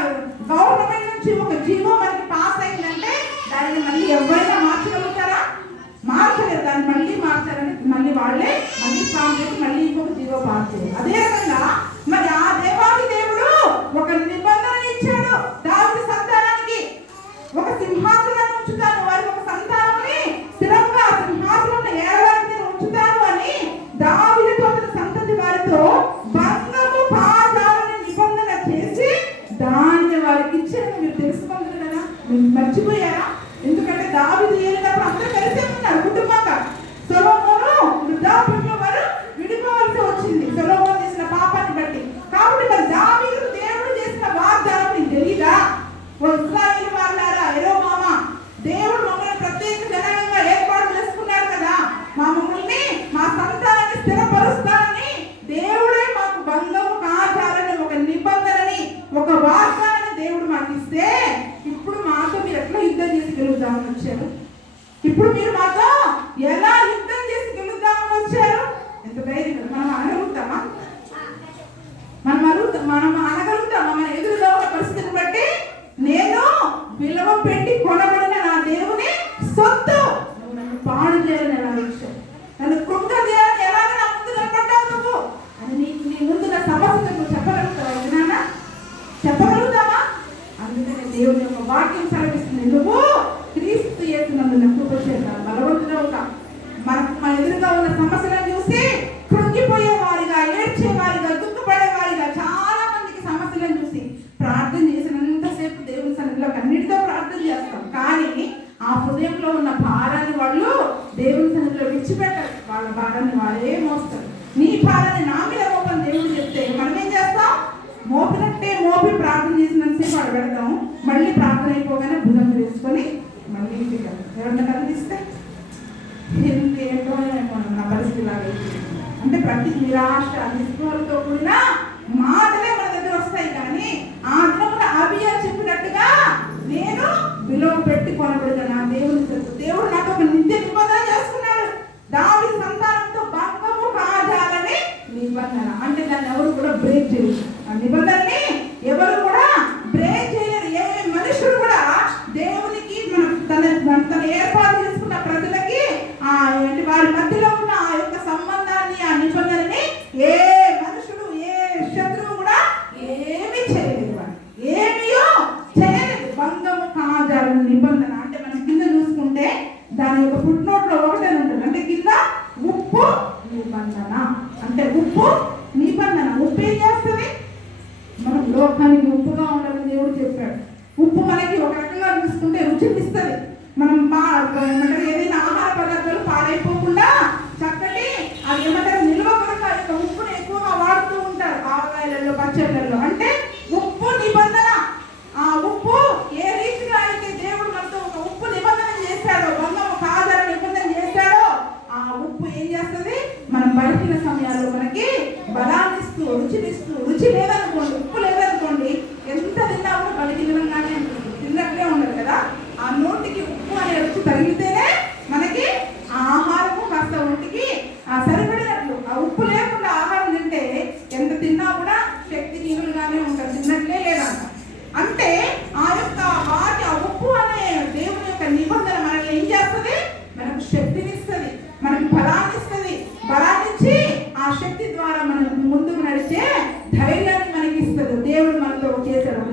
గవర్నమెంట్ నుంచి ఒక జీవో మనకి పాస్ అయిందంటే దానిని మళ్ళీ ఎవరైనా మార్చగలుగుతారా? మార్చలేరు. దాన్ని మళ్ళీ మార్చారంటే మళ్ళీ వాళ్ళే మళ్ళీ స్టాంప్ చేసి మళ్ళీ ఇంకొక జీవో పాస్ చేయాలి. అదే విధంగా మరి ఆ దేవాది దేవుడు ఒక నిబంధన ఇచ్చాడు దావీదు సంతానానికి. ఒక సింహాసనాన్ని ఉంచుతాను, వారికి ఒక సంతానాన్ని స్థిరంగా సింహాసనాన్ని ఏడవాలని నేను ఉంచుతాను అని దావీదుతో అతని సంతతి వారితో బంధము పాదాలని నిబంధన చేసి దాన్ని వారికి ఇచ్చాడు. మీరు తెలుసుకుంటారు కదా, మీరు మర్చిపోయారా? ఎందుకంటే దావీదు ఏలినప్పుడు అందరూ కలిసే ఉన్నారు కుటుంబంగా. సొలొమోను వృద్ధాప్యంలో వారు విడిపోవాల్సి వచ్చింది సొలొమోను చేసిన పాపాన్ని బట్టి. కాబట్టి మరి దావీదు దేవుడు చేసిన వాగ్దానం నీకు తెలీదా? ఓ ఇశ్రాయేలు వారులారా, యెహోవా దేవుడు మమ్మల్ని ప్రత్యేక జనాంగంగా ఏర్పాటు చేసుకున్నాడు కదా, మమ్మల్ని మా సంతానాన్ని స్థిరపరుస్తానని దేవుడే మాకు బంధము ఆచారాన్ని ఒక నిబంధనని ఒక వాగ్దానాన్ని దేవుడు మాకు ఇస్తే ఇప్పుడు మాతో మీరు ఎట్లా యుద్ధం చేసి గెలుద్దామని వచ్చారు? ఇప్పుడు మీరు మాతో ఎలా యుద్ధం చేసి గెలుద్దామని వచ్చారు? ఎంత ధైర్యం! మనం అనగలుగుతామా? మనం అనగలుగుతామా? మన ఎదురుగా ఉన్న పరిస్థితిని బట్టి నేను విలువ పెట్టి కొనబడిన నా దేవుని సొత్తు, నువ్వు నన్ను పాడు చేయాలని ఎలా వచ్చావు, నన్ను కృంగ చేయాలని ఎలాగ నా ముందు కనబడ్డావు నువ్వు అని నీ ముందు నా సమస్య నువ్వు చెప్పగలుగుతావా? చెప్పగలుగుతావా? అందుకనే దేవుని యొక్క వాక్యం సెలవిస్తుంది, నువ్వు క్రీస్తు యేసునందు కృప చేత బలవంతుడవుతా. మన ఎదురుగా ఉన్న సమస్యలను చూసి కృంగిపోయే వారిగా, ఏడ్చే వారిగా, దుఃఖపడే వారిగా చాలా మందికి సమస్యలను చూసి ప్రార్థన చేసినంతసేపు దేవుని సన్నిధిలో కన్నీటితో ప్రార్థన చేస్తాం. కానీ ఆ హృదయంలో ఉన్న భారాన్ని వాళ్ళు దేవుని సన్నిధిలో విడిచిపెట్టారు. వాళ్ళ భారాన్ని వాళ్ళే మోస్తారు. నీ భారాన్ని నా మీద మోపని దేవుడు చెప్తే మనం ఏం చేస్తాం? మోపినట్టే మోపి ప్రార్థన చేసినంతసేపు వాళ్ళు పెడతాం. మళ్ళీ ప్రార్థన అయిపోగానే భుజం వేసుకొని మళ్ళీ ఇంటికి ఎవరన్నా కనిపిస్తే ఏంటో నా పరిస్థితి లాగా అంటే ప్రతి నిరాశ నిస్పృహలతో కూడిన మాటలే మన దగ్గర వస్తాయి. కానీ ఆ దినమున అబియా చెప్పినట్టుగా నేను విలువ పెట్టి కొనబడిన నా దేవుని తెలుసు. దేవుడు నాకు ఒక నిత్య నిబంధన చేసుకున్నాడు. దావీదు సంతానంతో బంధము కాజాలని నిబంధన అంటే దాన్ని ఎవరు కూడా బ్రేక్ చేయరు. ఆ నిబంధనని ఎవరు కూడా బ్రేక్ చేయలేరు. ఏ మనుషుడు కూడా దేవునికి తన ఏర్పాటు చేసుకున్న ప్రజలకి వారి మధ్యలో ఉన్న ఆ యొక్క సంబంధాన్ని, ఆ నిబంధనని ఏ మనుషుడు, ఏ శత్రువు కూడా ఏమీ చేయలేదు. ఏమీయో చేయలేదు. బంధము కాజాలని నిబంధన అంటే మనం కింద చూసుకుంటే దాని యొక్క ఫుట్ నోట్ లో ఒకటే ఉంటుంది. అంటే కింద ఉప్పు నిబంధన అంటే ఉప్పు నిబంధన. ఉప్పు ఏం చేస్తుంది? మనం లోకానికి ఉప్పుగా ఉండాలని దేవుడు చెప్పాడు. ఉప్పు మనకి ఒక రకంగా చూసుకుంటే రుచినిస్తుంది. మనం ఏదైనా ఆహార పదార్థాలు పాడైపోకుండా చక్కటి అది ఏమంటారు నిల్వ కొరకు ఉప్పుని ఎక్కువగా వాడుతూ ఉంటారు ఆవకాయలలో, పచ్చళ్ళల్లో. అంటే ఉప్పు నిబంధన. ఆ ఉప్పు ఏ రీతిగా అయితే దేవుడు మనతో ఒక ఉప్పు నిబంధన చేశాడో, బంధము కాదర నిబంధన చేశాడో, ఆ ఉప్పు ఏం చేస్తుంది? మనం బలికిన సమయాల్లో మనకి బలాన్నిస్తూ, రుచినిస్తూ. రుచి లేదనుకోండి, ఉప్పు లేదనుకోండి, ఎంత తిన్నా కూడా బలికినంగానే ఉంటుంది, తిన్నట్లే ఉండదు కదా. ఆ నోటికి ఉప్పు అనే రుచి తగిలితేనే మనకి ఆ ఆహారము కాస్త ఒంటికి సరిపడినట్లు. ఆ ఉప్పు లేకుండా ఆహారం తింటే ఎంత తిన్నా కూడా శక్తిహీనులుగానే ఉంటారు, తిన్నట్లే లేదంట. అంటే ఆ యొక్క వాటి ఆ ఉప్పు అనే దేవుని యొక్క నిబంధన మనకి ఏం చేస్తుంది? మనకు శక్తినిస్తుంది, మనకు బలాన్నిస్తుంది. బలాన్నిచ్చి ఆ శక్తి ద్వారా మనం ముందుకు నడిచే ధైర్యాన్ని మనకి ఇస్తుంది. దేవుడు మనతో చేశాడు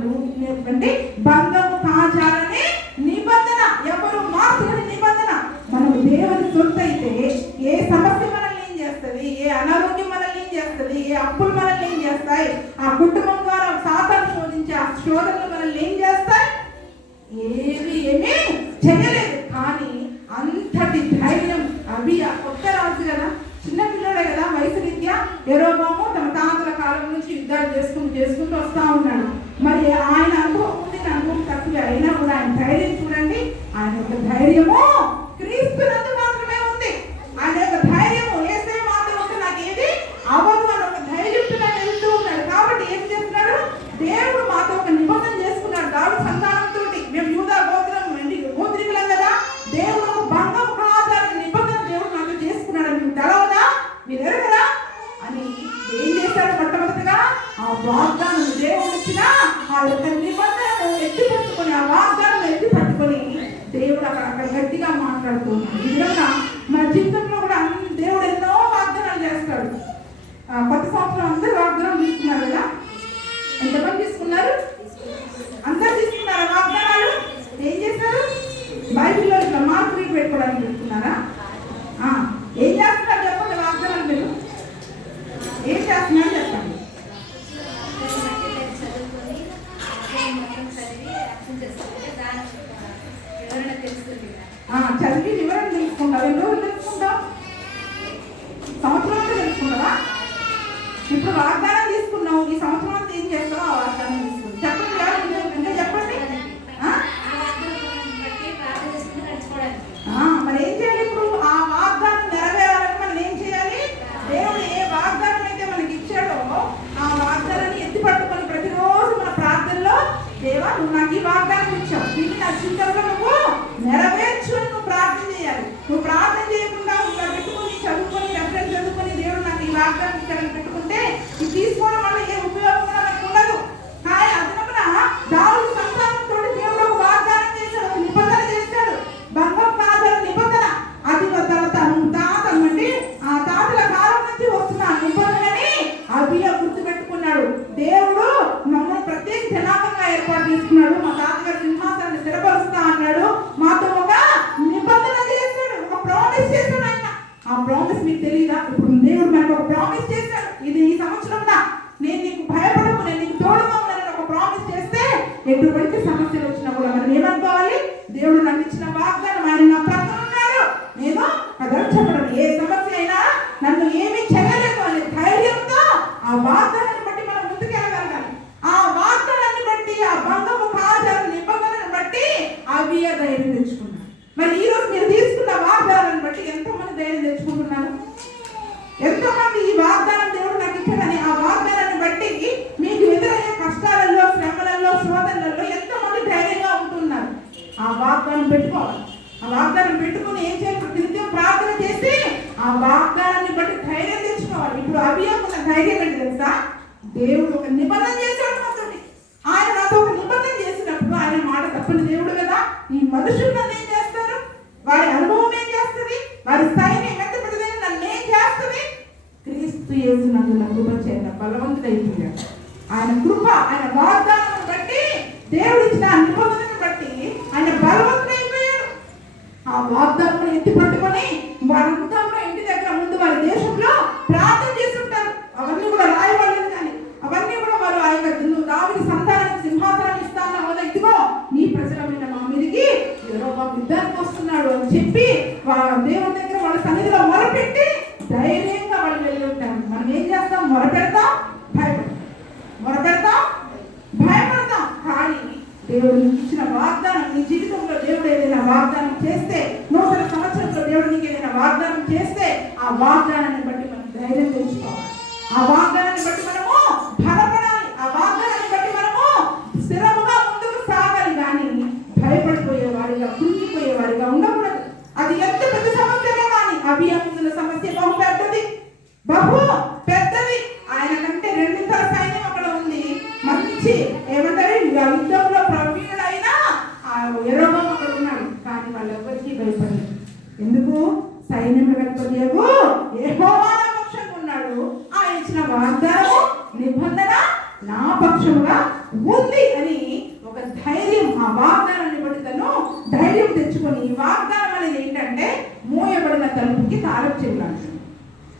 అంటే బంధము కాజాలని నిబంధన, ఎవరు మార్చని నిబంధన. మనం దేవుని సొంత అయితే ఏ సమస్య మనల్ని ఏం చేస్తుంది, ఏ అనారోగ్యం మనల్ని ఏం చేస్తుంది, ఏ అప్పులు మనల్ని ఏం చేస్తాయి, ఆ కుటుంబం ద్వారా సాతాను శోధించే ఆ శోధనలు మనల్ని ఏం చేస్తాయి? ఏమీ చేయలేదు. కానీ అంతటి ధైర్యం అబియా కొత్త రాజు కదా, చిన్న పిల్లడే కదా, వయసు రీత్యా. యెరోబాము తమ తాతల కాలం నుంచి యుద్ధాలు చేసుకుంటూ వస్తా ఉన్నాడు. మరి ఆయన అనుభవం ఉంది, అనుభవం తక్కువ అయినా కూడా ఆయన ధైర్యం చూడండి. ఆయన యొక్క ధైర్యము క్రీస్తునందు మాత్రమే ఉంది. ఆయన యొక్క ధైర్యము యేసయ్య ఇప్పుడు వాగ్దానం తీసుకున్నావు, ఈ సంవత్సరం అంతా ఏం చేస్తావు? ఆ వాగ్దానం తీసుకున్నావు. చెప్పండి ఇంకా చెప్పండి. మరి ఏం చేయాలి? ఇప్పుడు ఆ వాగ్దానం నెరవేరాలని మనం ఏం చేయాలి? దేవుడు ఏ వాగ్దానం అయితే మనకి ఇచ్చాడో ఆ వాగ్దానాన్ని ఎత్తి పట్టుకొని ప్రతిరోజు మన ప్రార్థనలో, దేవా నువ్వు నాకు ఈ వాగ్దానం ఇచ్చావు, దీన్ని నా జీవితంలో నువ్వు నెరవేర్చు అని నువ్వు ప్రార్థన చేయాలి. నువ్వు ప్రార్థన చేయకుండా ఇలా పెట్టుకుని చదువుకొని రెఫరెన్స్ చదువుకొని దేవుడు నాకు ఈ వాగ్దానం ఇచ్చాడని పెట్టుకుంటే ఇది తీసుకోవడం వల్ల ఏ ఉపయోగం కూడా మనకు ఉండదు. కానీ అదనమున దావీదు సంతానంతో దేవుడు ఒక వాగ్దానం చేశాడు, ఒక నిబంధన చేశాడు. బంగారు కాదల నిబంధన అది తాతంటే ఆ తాతల కాలం నుంచి వస్తున్న నిబంధనని అభియ గుర్తు పెట్టుకున్నాడు. దేవుడు మమ్మల్ని ప్రత్యేక జనాభంగా ఏర్పాటు చేసుకున్నాడు, మా తాతగారి సింహాసనాన్ని స్థిరపరుస్తా అన్నాడు, మాతో ఒక నిబంధన చేశాడు, ఒక ప్రామిస్ చేశాడు ఆయన. ఆ ప్రామిస్ మీకు తెలియదా? ఇప్పుడు దేవుడు మనకు ఒక ప్రామిస్ చేశాడు, ఇది ఈ సంవత్సరంలో నేను నీకు భయపడము, నేను నీకు తోడుగా ఉన్నానని ఒక ప్రామిస్ చేస్తే ఎటువంటి సమస్యలు వచ్చినా కూడా మనం ఏమనుకోవాలి? దేవుడు నాకు ఇచ్చిన వాగ్దానం, ఆయన నా ప్రక్కన ఉన్నాడు, నేను కదల్చబడను, ఏ సమస్య అయినా నన్ను ఏమీ చేయలేదు అనే ధైర్యంతో ఆ వాగ్దానాన్ని బట్టి మనం ముందుకెళ్ళగలగాలి. ఆ వాగ్దానాన్ని బట్టి, ఆ బంధము కాజాల నిబంధనను బట్టి అవి ధైర్యం తెచ్చుకున్నాను. మరి ఈ రోజు మీరు తీసుకున్న వాగ్దానాన్ని బట్టి ఎంతోమంది ధైర్యం తెచ్చుకుంటున్నారు? ఎంతోమంది ఈ వాగ్దానం దేవుడు నాకు ఇచ్చాడని ఆ వాగ్దానాన్ని బట్టి మీకు ఎదురయ్యే కష్టాలలో, శ్రమలలో, శోధనలలో ఎంతోమంది ధైర్యంగా ఉంటున్నారు. ఆ వాగ్దానం పెట్టుకోవాలి. ఆ వాగ్దానం పెట్టుకుని ఏం చేయాలి? నిత్యం ప్రార్థన చేసి ఆ వాగ్దానాన్ని బట్టి ధైర్యం తెచ్చుకోవాలి. ఇప్పుడు అభియోగం ధైర్యం ఏంటి తెలుసా? దేవుడు ఒక నిబంధన చేశాడు నాతోటి. ఆయన నాతో ఒక నిబంధన చేసినప్పుడు ఆయన మాట తప్పని దేవుడు కదా. ఈ మనుషులు నన్ను ఏం చేస్తారు? వారి అనుభవం ఏం చేస్తుంది? వారి సైన్యం ఎంత పెద్దదైనా నన్ను ఏం చేస్తుంది? క్రీస్తు యేసు నందు నా కృప చేత బలవంతుడైపోయాడు. ఆయన కృప, ఆయన వాగ్దానం బట్టి, దేవుడు ఇచ్చిన నిబంధనను బట్టి ఆయన బలవంతుడైపోయాడు. ఆ వాగ్దానం ఎత్తి పట్టుకొని వారంతా కూడా ఇంటి దగ్గర ముందు వారి దేశంలో ప్రార్థన చేస్తుంటారు. అవన్నీ కూడా రాయబడలేదు, కానీ అవన్నీ కూడా వారు ఆ యొక్క దావీదు సంతానానికి సింహాసనాన్ని ఇస్తాను కదా, ఇదిగో నీ ప్రజలమైన మా మీదికి యెహోవా యుద్ధానికి వస్తున్నాడు అని చెప్పి దేవుని దగ్గర వాళ్ళ సన్నిధిలో మొరపెట్టి ధైర్యంగా వాళ్ళు వెళ్ళి ఉంటారు. మనం ఏం చేస్తాం? మొరపెడతాం, భయపడతాం, మొరపెడతాం, భయపడతాం. కానీ దేవుడు ఇచ్చిన వాగ్దానం, నీ జీవితంలో దేవుడు ఏదైనా వాగ్దానం చేస్తే, నూతన సంవత్సరంలో దేవుడు నీకు ఏదైనా వాగ్దానం చేస్తే ఆ వాగ్దానాన్ని బట్టి మనం ధైర్యం తెచ్చుకోవాలి. ఆ వాగ్దానాన్ని బట్టి మనము బలపడాలి. ఆ వాగ్దానాన్ని బట్టి మనము స్థిరముగా ముందుకు సాగాలి. కానీ భయపడిపోయే వారిగా, కృంగిపోయే వారిగా ఉండకూడదు. అది ఎంత పెద్ద సమస్యనే కానీ అభియంతుల సమస్య బహు పెద్దది, బహు పెద్దది. ఆయన కంటే రెండింతల సైన్యం అక్కడ ఉంది. మంచి ఏమంటారు, యుద్ధంలో ప్రవీణుడైన యెహోవా అక్కడ ఉన్నాడు. కానీ వాళ్ళెవ్వరికీ భయపడలేదు. ఎందుకు? సైన్యం వెనుకకు యెహోవా నా పక్షంగా ఉన్నాడు, ఆయన ఇచ్చిన వాగ్దానము నిబంధన నా పక్షముగా ఉంది అని ఒక ధైర్యం, ఆ వాగ్దానాన్ని బట్టి తను ధైర్యం తెచ్చుకొని, ఈ వాగ్దానం అనేది ఏంటంటే మూయబడిన తలుపుకి తాళం చెవులాంటి.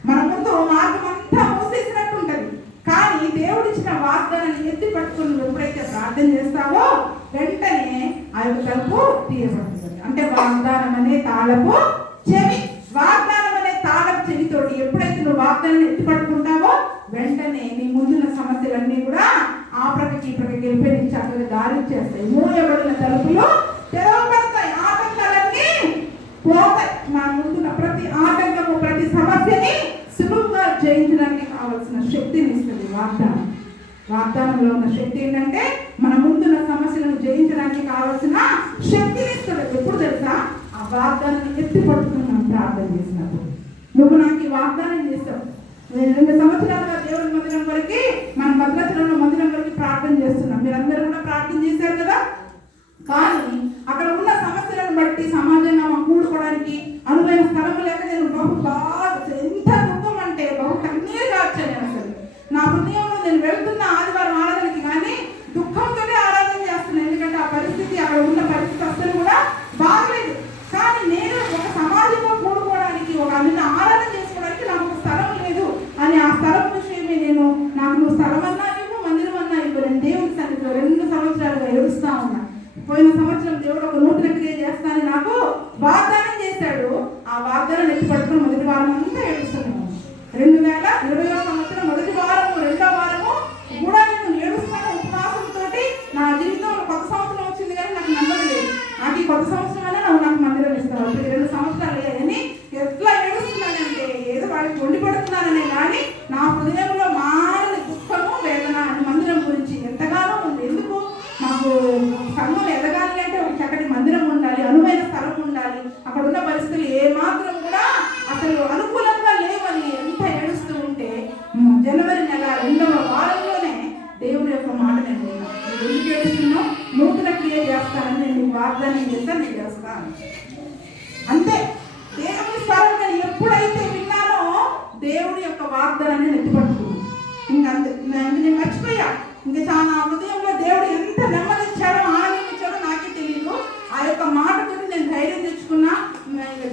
మన ముందు మార్గం అంతా మూసేసినట్టు ఉంటది. కానీ దేవుడు ఇచ్చిన వాగ్దానాన్ని ఎత్తి పట్టుకుని ఎప్పుడైతే ప్రార్థన చేస్తావో వెంటనే ఆ యొక్క తలుపు తీయబడుతుంది. అంటే వాగ్దానం అనే తాళపు చెవి, వాగ్దానం అనే తాళపు చెవితోటి ఎప్పుడైతే నువ్వు వాగ్దానాన్ని ఎత్తి పట్టుకుంటావో వెంటనే నీ ముందున్న సమస్యలన్నీ కూడా ఆ ప్రక్కకి ఈ ప్రక్కకి వెళ్ళిపోయి చక్కగా దారి చేస్తాయి. మూయబడిన తలుపులు తెరవబడతాయి, ఆటంకాలన్నీ పోతాయి. మన ముందున్న ప్రతి ఆటంకము, ప్రతి సమస్యని సులువుగా జయించడానికి కావలసిన శక్తిని ఇస్తుంది వాగ్దానం. వాగ్దానంలో ఉన్న శక్తి ఏంటంటే మన ముందున్న సమస్యలను జయించడానికి కావలసిన శక్తిని ఇస్తుంది. ఎప్పుడు తెలుసా? ఆ వాగ్దానాన్ని ఎత్తి పట్టుకుని మనం ప్రార్థన చేసినప్పుడు. నువ్వు నాకు ఈ వాగ్దానం చేస్తావు. 2 సంవత్సరాలుగా దేవుని మందిరం వరకు, మన భద్రాచలంలో మందిరం వరకు ప్రార్థన చేస్తున్నాం. మీరందరూ కూడా ప్రార్థన చేశారు కదా. కానీ అక్కడ ఉన్న సమస్యలను బట్టి సమాజంగా కూడుకోవడానికి అనువైన స్థలం లేక నేను బాగా ఎంత దుఃఖం అంటే బహు కన్నీరు కాచాను. అసలు నా హృదయంలో నేను వెళ్తున్న ఆదివారం ఆరాధనకి కానీ దుఃఖంతోనే ఆరాధన చేస్తున్నాను. ఎందుకంటే ఆ పరిస్థితి, అక్కడ ఉన్న పరిస్థితి అసలు కూడా బాగలేదు. కానీ నేను ఒక సమాజంలో కూడుకోవడానికి, ఒక అన్ని ఆరాధన చేసుకోవడానికి నాకు ఒక స్థలం లేదు అని ఆ స్థలం విషయమే నేను, నాకు నువ్వు స్థలం అన్నా ఇవ్వు, మందిరం అన్నా ఇవ్వు, నేను దేవుని సన్నిధిలో 2 సంవత్సరాలుగా ఏడుస్తా ఉన్నా. పోయిన సంవత్సరం దేవుడు ఒక నూతన క్రియ చేస్తానని నాకు వాగ్దానం చేశాడు. ఆ వాగ్దానం ఎత్తి పట్టుకుని మొదటి వారం అంతా ఏడుస్తున్నాను. 2020 సంవత్సరం మొదటి వారం పెడుతున్నాననే కానీ నా హృదయంలో మారని దుఃఖము వేదన అని మందిరం గురించి ఎంతగానో ఉంది. ఎందుకు మాకు సంఘం ఎదగాలి అంటే ఒక చక్కటి మందిరం ఉండాలి, అనువైన స్థలం ఉండాలి. అక్కడ ఉన్న పరిస్థితులు ఏమాత్రం కూడా అసలు అనుకూలంగా లేవని ఎంత ఏడుస్తూ ఉంటే జనవరి నెల 2వ వారంలోనే దేవుని యొక్క మాట నేను విన్నాను. ఎందుకు ఏడుస్తున్నావు? నూతన క్రియ చేస్తానని నేను వాగ్దానం చేస్తాను, నేను చేస్తాను అంతే. దేవుని స్వరం నేను ఎప్పుడైతే విన్నానో దేవుడి యొక్క వాగ్దానాన్ని నెత్తిపట్టుకున్నాను. ఇంకంతే, నేను మర్చిపోయా. ఇంకా చాలా హృదయంలో దేవుడు ఎంత నెమ్మదిచ్చాడో ఆనందించాడో నాకే తెలియదు. ఆ యొక్క మాటతో నేను ధైర్యం తెచ్చుకున్నా.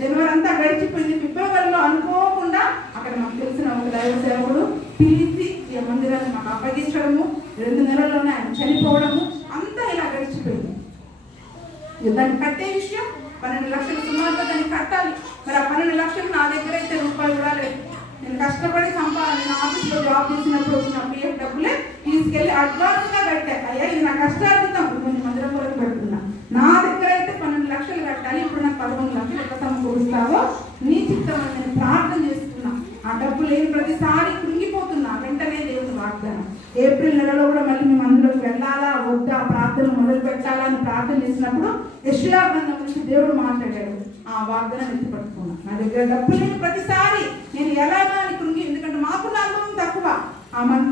జనవరి అంతా గడిచిపోయింది. ఫిబ్రవరిలో అనుకోకుండా అక్కడ మాకు తెలిసిన ఒక దైవ సేవకుడు పిలిచి ఈ మందిరాన్ని మాకు అప్పగించడము, 2 నెలల్లోనే ఆయన చనిపోవడము, అంతా ఇలా గడిచిపోయింది. దాన్ని కట్టే విషయం 12 లక్షలు సుమారుగా దాన్ని కట్టాలి. మరి ఆ 12 లక్షలు నా దగ్గర అయితే రూపాయలు కూడా లేదు. నేను కష్టపడి నేను ఆఫీస్లో జాబ్ చేసినప్పుడు వచ్చిన పిఎఫ్ డబ్బులే తీసుకెళ్ళి అడ్వాన్స్గా కట్టా. అయ్యా ఇది నా కష్టార్జితం, కొన్ని మందిరం వరకు పెడుతున్నా. నా దగ్గర అయితే 12 లక్షలు కట్టాలి. ఇప్పుడు నాకు 11 లక్షలు ఎక్కడ సమకూరుస్తావో నీ చిత్తం అని నేను ప్రార్థన చేస్తున్నా. ఆ డబ్బు లేని ప్రతిసారి కృంగిపోతున్నా. వెంటనే దేవుని వాగ్దానం. ఏప్రిల్ నెలలో కూడా మళ్ళీ మేము అందులోకి వెళ్ళాలా వద్దా, ప్రార్థన మొదలు పెట్టాలా అని ప్రార్థన చేసినప్పుడు యెషయా గ్రంథం నుంచి దేవుడు మాట్లాడాడు. ఆ వాగ్దానం ఎత్తిపట్టుకున్నా. నా దగ్గర డబ్బు లేని ప్రతిసారి నేను ఎలాగా అని కృంగి, ఎందుకంటే మాకున్న అనుభవం తక్కువ.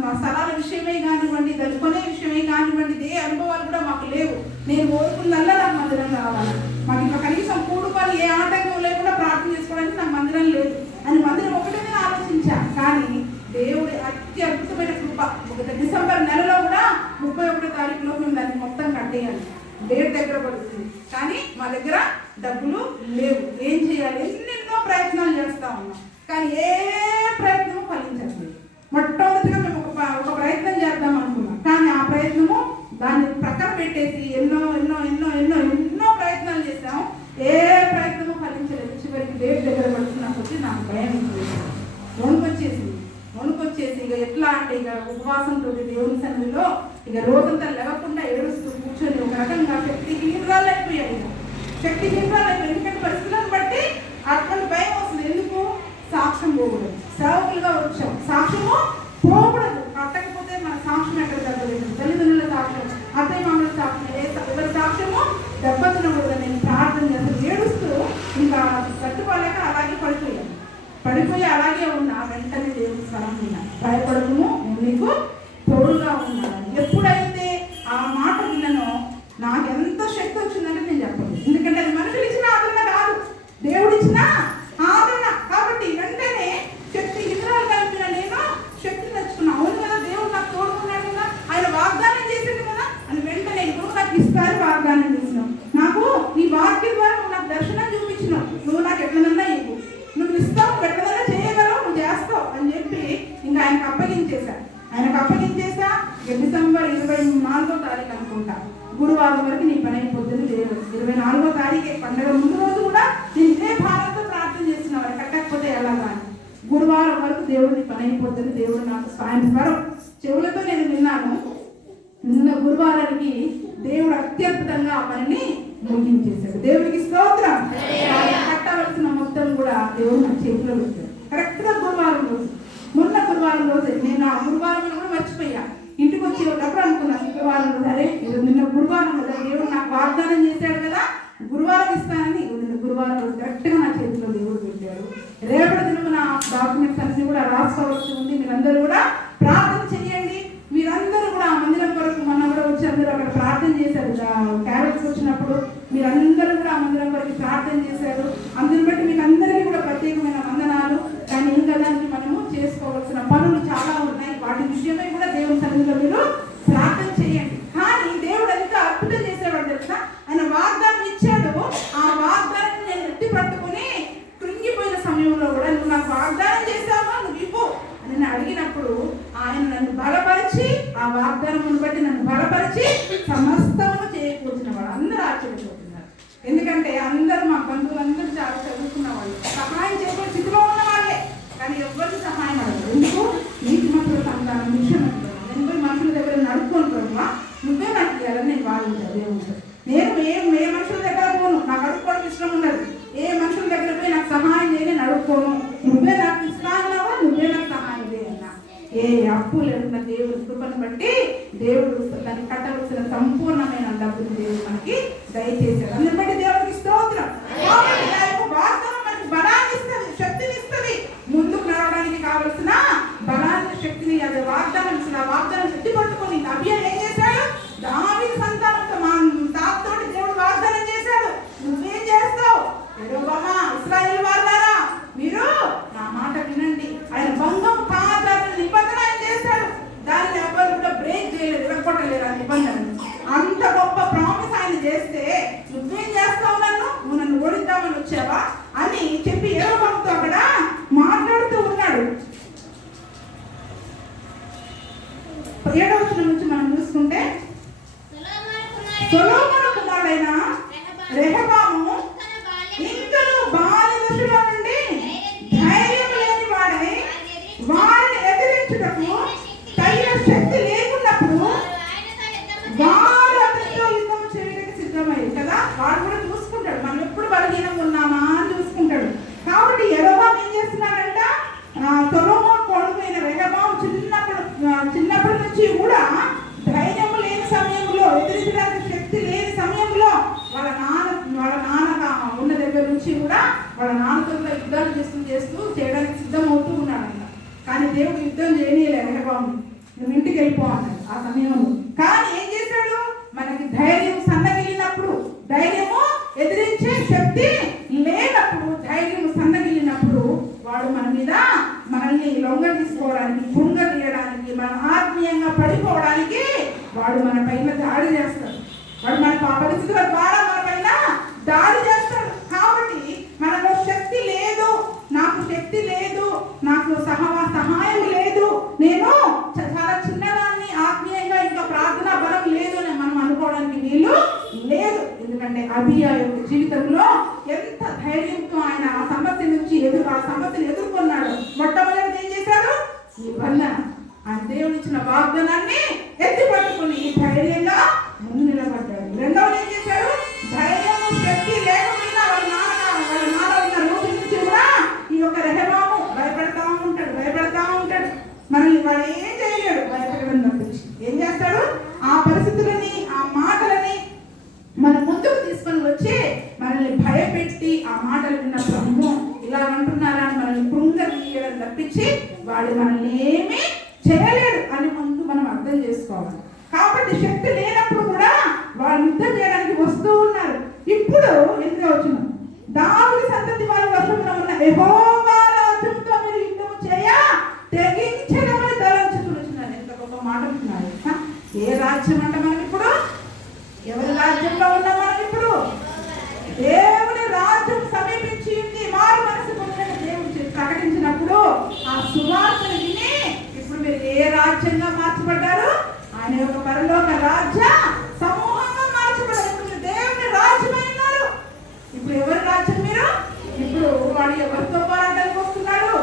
మా స్థలాల విషయమే కానివ్వండి, దాన్ని కొనే విషయమే కానివ్వండి, ఏ అనుభవాలు కూడా మాకు లేవు. నేను కోరుకున్నల్లా నాకు మందిరం కావాలి. మాకు ఇంకా కనీసం కూడుకొని ఏ ఆటంకం లేకుండా ప్రార్థన చేసుకోవడానికి నాకు మందిరం లేదు అని మందిరం ఒకటే ఆలోచించా. కానీ దేవుడి అత్యద్భుతమైన కృప. డిసెంబర్ నెలలో కూడా 31వ తారీఖులో మేము దాన్ని మొత్తం కట్టేయాలి. డేట్ దగ్గర పడుతుంది, కానీ మా దగ్గర డబ్బులు లేవు. ఏం చేయాలి? ఎన్నెన్నో ప్రయత్నాలు చేస్తా ఉన్నాం, కానీ ఏ ప్రయత్నము ఫలించట్లేదు. మొట్టమొదటిగా మేము ఒక ప్రయత్నం చేద్దాం అనుకున్నాం, కానీ ఆ ప్రయత్నము దాన్ని ప్రక్కన పెట్టేసి ఎన్నో ఎన్నో ఎన్నో ఎన్నో ఎన్నో ప్రయత్నాలు చేసాము. ఏ ప్రయత్నము ఫలించలేదు. చివరికి డేట్ దగ్గర పడుతున్నప్పుడు నాకు భయం వణుకొచ్చేసి ఇక ఎట్లా అంటే ఇక ఉపవాసంతో దేవుని సన్నిధిలో ఇక రోజంతా లేవకుండా ఏడుస్తూ కూర్చొని ఒక రకంగా శక్తిహీనరాలు అయిపోయాడు. ఎందుకంటే పరిస్థితులను బట్టి అటువంటి భయం వస్తుంది. ఎందుకు? సాక్ష్యం పోకూడదు. సేవకులుగా వచ్చాం, సాక్ష్యము పోకూడదు. కట్టకపోతే మన సాక్ష్యం ఎక్కడ దెబ్బలేదు. తల్లిదండ్రుల సాక్ష్యం, అత్తయ్య మామూలు సాక్ష్యం, ఎవరి సాక్ష్యము దెబ్బతినకూడదు. నేను ప్రార్థన చేస్తాను ఏడుస్తూ ఇంకా కట్టుకోలేక అలాగే పడిపోయి అలాగే ఉన్నా. వెంటనే దేవుని స్వరం విన్నా, భయపడకుము నేను నీకు తోడుగా ఉన్నాను. ఎప్పుడైతే ఆ మాట విన్నానో నాకు ఎంత శక్తి వచ్చిందంటే నేను చెప్పను. ఎందుకంటే అది మనుషులు ఇచ్చిన ఆదరణ కాదు, దేవుడు ఇచ్చిన ఆదరణ. కాబట్టి వెంటనే శక్తి ఇతరాలు కలిపిన నేను శక్తిని తెచ్చుకున్నా. అవును కదా, దేవుడు నాకు తోడుకున్నాడు కదా, ఆయన వాగ్దానం చేసింది కదా అని వెంటనే ఇప్పుడు నాకు ఇస్తారు వాగ్దానం చేసినావు. నాకు ఈ వాక్యం ద్వారా నువ్వు నాకు దర్శనం చూపించినావు. నువ్వు నాకు ఎట్లనన్నా ఇవ్వు, నువ్వు ఇస్తావు, ఎట్లనన్నా చేయగలవు, నువ్వు చేస్తావు అని చెప్పి ఇంకా ఆయనకు అప్పగించేశా. డిసెంబర్ 24వ తారీఖు అనుకుంటా, గురువారం వరకు నీ పని అయిపోతుంది. 24వ తారీఖు పండుగ ముందు రోజు కూడా నేను ఇదే భారంతో ప్రార్థన చేసిన వారు కట్టకపోతే ఎలాగా. గురువారం వరకు దేవుడిని పని అయిపోతుంది. దేవుడు నాకు సాయంత్రం చెవులతో నేను విన్నాను. నిన్న గురువారానికి దేవుడు అత్యద్భుతంగా ఆ పనిని ముగించేశాడు. దేవుడికి స్తోత్రం. కట్టవలసిన మొత్తం కూడా దేవుడు నా చేతిలో పెట్టాడు. కరెక్ట్గా గురువారం రోజు, మొన్న గురువారం రోజు నేను ఆ గురువారం కూడా మర్చిపోయా. ఇంటికి వచ్చేటప్పుడు అనుకున్నా శుక్రవారం సరే నిన్న గురువారం కదా, దేవుడు నాకు వాగ్దానం చేశాడు కదా గురువారం ఇస్తానని. నిన్న గురువారం రోజు కరెక్ట్గా నా చేతిలో దేవుడు పెట్టాడు. రేపటి దినము నా డాక్యుమెంట్స్ అన్ని కూడా రాసుకోవాల్సి ఉంది. మీరందరూ కూడా ప్రార్థన చేయండి. మీరందరూ కూడా ఆ మందిరం కొరకు మొన్న కూడా వచ్చి అందరూ అక్కడ ప్రార్థన చేశారు. క్యారెట్స్ వచ్చినప్పుడు మీరందరూ కూడా ఆ మందిరం కొరకు ప్రార్థన చేశారు. అందుని బట్టి మీకు అందరికీ కూడా ప్రత్యేకమైన వందనాలు. కానీ ఇంకా దానికి మనము చేసుకోవాల్సిన పనులు చాలా ఉన్నాయి. వాటి విషయమై కూడా దేవుని సన్నిధిలో మీరు ప్రార్థన చేయండి. కానీ దేవుడు ఎంత అద్భుతం చేసేవాడు తెలుసా? ఆయన వాగ్దానం ఇచ్చాడు. ఆ వాగ్దానాన్ని నేను ఎత్తి పట్టుకుని కృంగిపోయిన సమయంలో కూడా నువ్వు నాకు వాగ్దానం చేశావా, నువ్వు ఇవ్వు అని నేను అడిగినప్పుడు ఆయన నన్ను బలపరిచి, ఆ వాగ్దానం బట్టి నన్ను బలపరిచి సమస్తము చేయకూర్చిన వాడు. అందరూ ఆశ్చర్యపోతున్నారు. ఎందుకంటే అందరూ మా బంధువులందరూ చాలా చదువుకున్న వాళ్ళు, సహాయం చేయబోయే స్థితిలో ఉన్న వాళ్ళే, కానీ ఎవరికి సహాయం అడగదు. ఎందుకు? నీతిమంతుల సంతానం విషయం నేను పోయి మనుషుల దగ్గర నడుపుకోను ప్రభావ, నువ్వే నాకు ఇవ్వాలని నేను వాదించాను. దేవుడు నేను ఏ మనుషుల దగ్గర పోను, నాకు అడుక్కోవడం ఇష్టం ఉండదు. ఏ మనుషుల దగ్గర పోయి నాకు సహాయం చేయని అడుక్కోను. నువ్వే నాకు ఇస్తానన్నావా, నువ్వే ఏ అప్పు లేకుండా దేవుడు కృపను బట్టి దేవుడు దాన్ని కట్టవలసిన సంపూర్ణమైన డబ్బులు దేవుడు మనకి దయచేశాడు. అందుని బట్టి దేవుడికి స్తోత్రం. వాగ్దానం మనకి బలాన్ని ఇస్తుంది, శక్తిని ఇస్తుంది, ముందుకు రావడానికి కావలసిన బలాన్ని శక్తిని అది వాగ్దానం ఇస్తుంది. ఆ వాగ్దానం శక్తి పట్టుకొని అభియాన్ ఏం చేశాడు? దావీదు సంతానంతో మా తాతతోటి దేవుడు వాగ్దానం చేశాడు. నువ్వేం చేస్తావు? యెహోవా ఇశ్రాయేలు వారులారా మీరు నా మాట వినండి. ఆయన బంధం పాదాలను నిబంధన ఆయన చేశాడు. దాన్ని ఎవరు కూడా బ్రేక్ చేయలేదు, విరగొట్టలేరు ఆ నిబంధనను. అంత గొప్ప ప్రామిస్ ఆయన చేస్తే నువ్వేం చేస్తావు? నువ్వు నన్ను ఓడిద్దామని వచ్చావా అని చెప్పి యెహోవాతో అక్కడ మాట్లాడుతూ ఉన్నాడు. 7వ వచనం నుంచి మనం చూసుకుంటే సొలొమోను కుమారుడైన రెహబాము ఇంకను బాల్య దశలో నుండి ధైర్యం లేని వాడై వారిని ఎదిరించుటకు తగిన శక్తి లేకున్నప్పుడు వాడు అతనితో యుద్ధం చేయడానికి సిద్ధమయ్యాడు కదా. వాడు కూడా చూసుకుంటాడు మనం ఎప్పుడు బలహీనంగా ఉన్నామా అని చూసుకుంటాడు. కాబట్టి యెహోవా ఏం చేస్తున్నాడంట? సొలొమోను కొడుకైన రెహబాము చిన్నప్పటి నుంచి కూడా ధైర్యం లేని సమయంలో, ఎదిరించడానికి శక్తి లేని సమయంలో వాళ్ళ నాన్నగా ఉన్న దగ్గర నుంచి కూడా వాళ్ళ నాన్నతో యుద్ధాలు చేస్తూ చేయడానికి సిద్ధమవుతూ ఉన్నాడంట. కానీ దేవుడు యుద్ధం చేయనీయలే రెహబాము, నువ్వు ఇంటికి వెళ్ళిపో అన్నాడు ఆ సమయంలో. కానీ ఏం చేశాడు? మనకి ధైర్యం సన్నగిలినప్పుడు, ధైర్యము ఎదిరించే శక్తి లేనప్పుడు, ధైర్యం సన్నగిలినప్పుడు వాడు మన మీద మనల్ని లొంగ తీసుకోవడానికి, కృంగదీయడానికి, మనం ఆత్మీయంగా పడిపోవడానికి వాడు మన పైన దాడి చేస్తాడు. వాడు మన పరిస్థితుల ద్వారా మన పైన దాడి చేస్తాడు. కాబట్టి మనలో శక్తి లేదు, నాకు శక్తి లేదు, నాకు సహాయం లేదు, నేను చాలా చిన్నదాన్ని, ఆత్మీయంగా ఇంకా ప్రార్థనా బలం లేదు అని మనం అనుకోవడానికి వీలు లేదు. ఎందుకంటే అబియా యొక్క జీవితంలో ఎంత ధైర్యంతో ఆయన ఆ సమస్యను ఎదుర్కొన్నాడు. మొట్టమొదటి ఏం చేశాడు? ఈ బంధన, ఆ దేవుడు ఇచ్చిన వాగ్దానాన్ని ఎత్తి పట్టుకుని ధైర్యంగా ముందు నిలబడ్డాడు. రెండవది ఏం చేశాడు? ధైర్యం శక్తి లేకపోయినా వాళ్ళ నాన్న ఉన్న రోజు నుంచి కూడా ఈ యొక్క రెహబాము భయపడతా ఉంటాడు. మనల్ని వాడు ఏం చేయలేడు, భయపడడం తప్పించి. ఏం చేస్తాడు? ఆ పరిస్థితులని, ఆ మాటలని మన ముందుకు తీసుకొని వచ్చి మనల్ని భయపెట్టి ఆ మాటలు విన్నప్పుడు ఇలా అంటున్నారా అని మనల్ని కృంగదీయడం తప్పించి వాడు మనల్ని ఏమీ చేయలేడు అని ముందు మనం అర్థం చేసుకోవాలి. కాబట్టి శక్తి లేనప్పుడు కూడా వాళ్ళు యుద్ధం చేయడానికి వస్తూ ఉన్నారు. ఇప్పుడు ఎందుకు వచ్చిన దావీదు సంతతి వారి వశమున ఉన్న యెహోవా రాజ్యంతో మీరు యుద్ధం చేయ తెగించడమని తలంచుకుంటున్నారు. ఎంత గొప్ప మాట అంటున్నారు. ఏ రాజ్యం అంటే మనం ఇప్పుడు ఎవరి రాజ్యంలో ఉన్నాం? మనం ఇప్పుడు దేవుని రాజ్యం సమీపించి ఉంది. మారు మనసు పొందిన దేవుడు ప్రకటించినప్పుడు ఆ సువార్తను విని ఇప్పుడు మీరు ఏ రాజ్యంగా మార్చబడ్డారు? ఆయన యొక్క పరలోక రాజ్య సమూహంగా మార్చబడ్డారు. ఇప్పుడు దేవుని రాజ్యమై ఉన్నారు. ఇప్పుడు ఎవరి రాజ్యం మీరు? ఇప్పుడు వాడు ఎవరితో పోరాటానికి వస్తున్నాడు?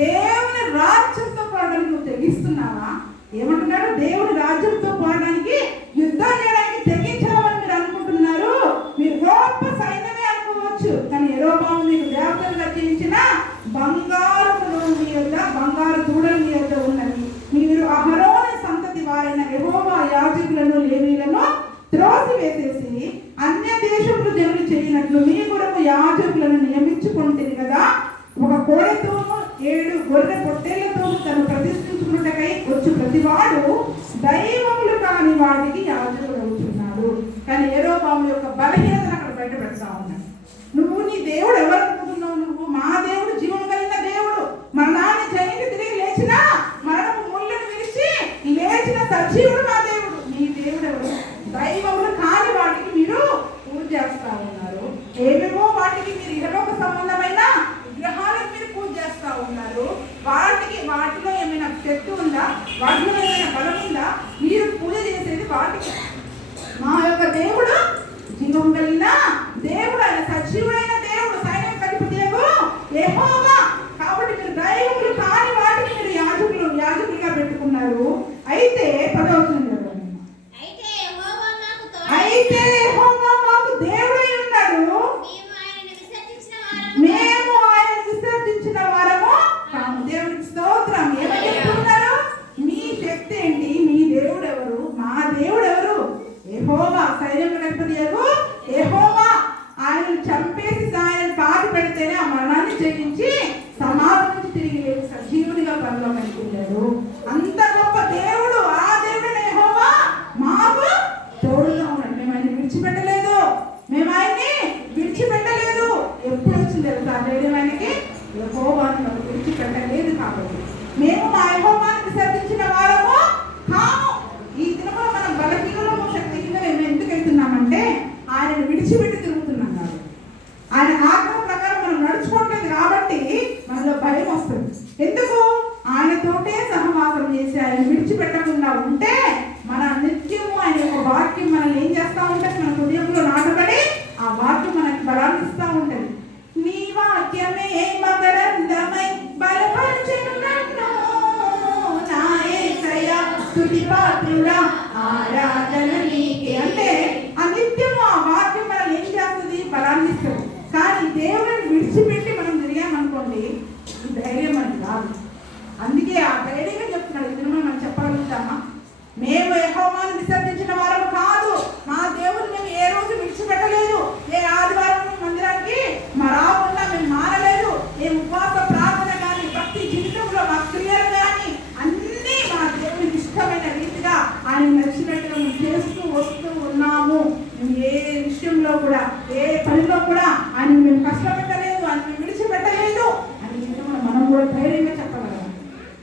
దేవుని రాజ్యంతో పోరాటానికి నువ్వు తెగిస్తున్నావా? ఏమంటున్నాడు? దేవుని రాజ్యంతో పోరాటానికి యుద్ధం చేయడానికి తెగించామని మీరు అనుకుంటున్నారు. మీరు గొప్ప సైన్యమే అనుకోవచ్చు, కానీ యెహోవా మీకు దేవతలుగా చేయించిన బంగారు దూడలు మీ యొద్ద ఉన్నది. మీరు అహరోను సంతతి వారైన యెహోవా యాజకులను, లేవీయులను త్రోసివేసేసి అన్య దేశములు జనులు చేయనట్లు మీ కొరకు యాజకులను నియమించుకుంటుంది కదా. ఒక కోడెతోనూ 7 గొర్రె పొట్టేళ్లతోనూ తను ప్రతిష్ఠించుకున్నటకై వచ్చు ప్రతివాడు దైవములు కాని వాటికి యాజకుడు అవుతున్నాడు. కానీ యెహోవాము యొక్క బలహీనతను అక్కడ బయట పెడతా ఉన్నాడు. నువ్వు నీ దేవుడు ఎవరు అనుకుంటున్నావు? నువ్వు మా దేవుడు జీవం కలిగిన దేవుడు, మరణాన్ని జయించి తిరిగి లేచిన, మరణము ముళ్ళను విరిచి లేచిన సజీవుడు మా దేవుడు. నీ దేవుడు ఎవరు? దైవములు కాని వాటికి మీరు పూజ చేస్తా ఉన్నారు. ఏమేమో వాటికి మీరు ఇహలోక సంబంధమైన విగ్రహాలకు మీరు పూజ చేస్తా ఉన్నారు. వాటిలో ఏమైనా శక్తి ఉందా? వాటిలో ఏమైనా బలం ఉందా? మీరు పూజ చేసేది వాటికి. మా యొక్క దేవుడు జీవం కలిగిన దేవుడు, ఆయన సజీవుడైన దేవుడు, సైన్యం అధిపతియగు యెహోవా. కాబట్టి మీరు దైవములు కాని వాటికి మీరు యాజకులుగా పెట్టుకున్నారు. అయితే 10వ వచనం అయితే యెహోవా మాకు దేవుడై ఉన్నాడు, మేము ఆయన విసర్జించిన వారము కాము. దేవునికి స్తోత్రం. ఏమని చెప్తున్నారు? వ్యక్తి ఏంటి? మీ దేవుడు ఎవరు? మా దేవుడు ఎవరు? యెహోవా, సైన్యములకు అధిపతియగు యెహోవా. ఆయనను చంపేసి ఆయన పాతి పెడితేనే ఆ మరణాన్ని జయించి సమాధి నుంచి తిరిగి లేచి సజీవునిగా పరలోకానికి వెళ్ళాడు. అంత గొప్ప దేవుడు, ఆ దేవుడు యెహోవా మాకు తోడుగా ఉన్నాడు. మేము ఆయన్ని విడిచిపెట్టలేదు, మేము ఆయన్ని విడిచిపెట్టలేదు. ఎప్పుడు వచ్చింది తెలుసా ధైర్యం ఆయనకి? యెహోవాను మనం విడిచిపెట్టలేదు కాబట్టి మేము మా యెహోవాను విసర్జించిన వారము కాము. ఈ దినములో మనం బలహీనము శక్తిహీన మేము ఎందుకు వెళ్తున్నామంటే ఆయనను విడిచిపెట్టి తిరుగుతున్నాం కాబట్టి, ఆయన ఆజ్ఞ ప్రకారం మనం నడుచుకోవట్లేదు కాబట్టి మనలో భయం వస్తుంది. ఎందుకు? ఆయనతోటే సహవాసం చేసి ఆయన విడిచిపెట్టకుండా ఉంటే మన నిత్యము ఆయన యొక్క వాక్యం మనల్ని ఏం చేస్తూ ఉంటుంది? మన హృదయంలో నాటుబడి ఆ వాక్యం మనకి బలాన్ని ఇస్తూ ఉంటుంది. నీ వాక్యమే మకరందమై బలపరచెను నన్ను, నా యేసయ్యా స్తుతి పాత్రుడా ఆరాధన నీకే. అంటే ఆ నిత్యము ఆ వాక్యం మనల్ని ఏం చేస్తుంది? బలాన్ని ఇస్తుంది. కానీ దేవుడిని విడిచిపెట్టి మనం తిరిగామనుకోండి, ధైర్యం అని కాదు. అందుకే ఆ ధైర్యంగా చెప్తున్నాడు. ఇది మనం చెప్పగలుగుతామా? మేము యెహోవాను విసర్జించిన వారము కాదు, మా దేవుని మేము ఏ రోజు విడిచిపెట్టలేదు, ఏ ఆదివారం మందిరానికి రాకుండా మేము మారలేదు, ఏ ఉపవాస ప్రార్థన కానీ భక్తి జీవితంలో మా క్రియలు కానీ అన్నీ మా దేవునికి ఇష్టమైన రీతిగా ఆయన నచ్చినట్టుగా మేము చేస్తూ వస్తూ ఉన్నాము. మేము ఏ విషయంలో కూడా ఏ పనిలో కూడా ఆయన మేము కష్టపెట్టలేదు, ఆయన మేము విడిచిపెట్టలేదు అని మనం కూడా ధైర్యంగా చెప్పగలం.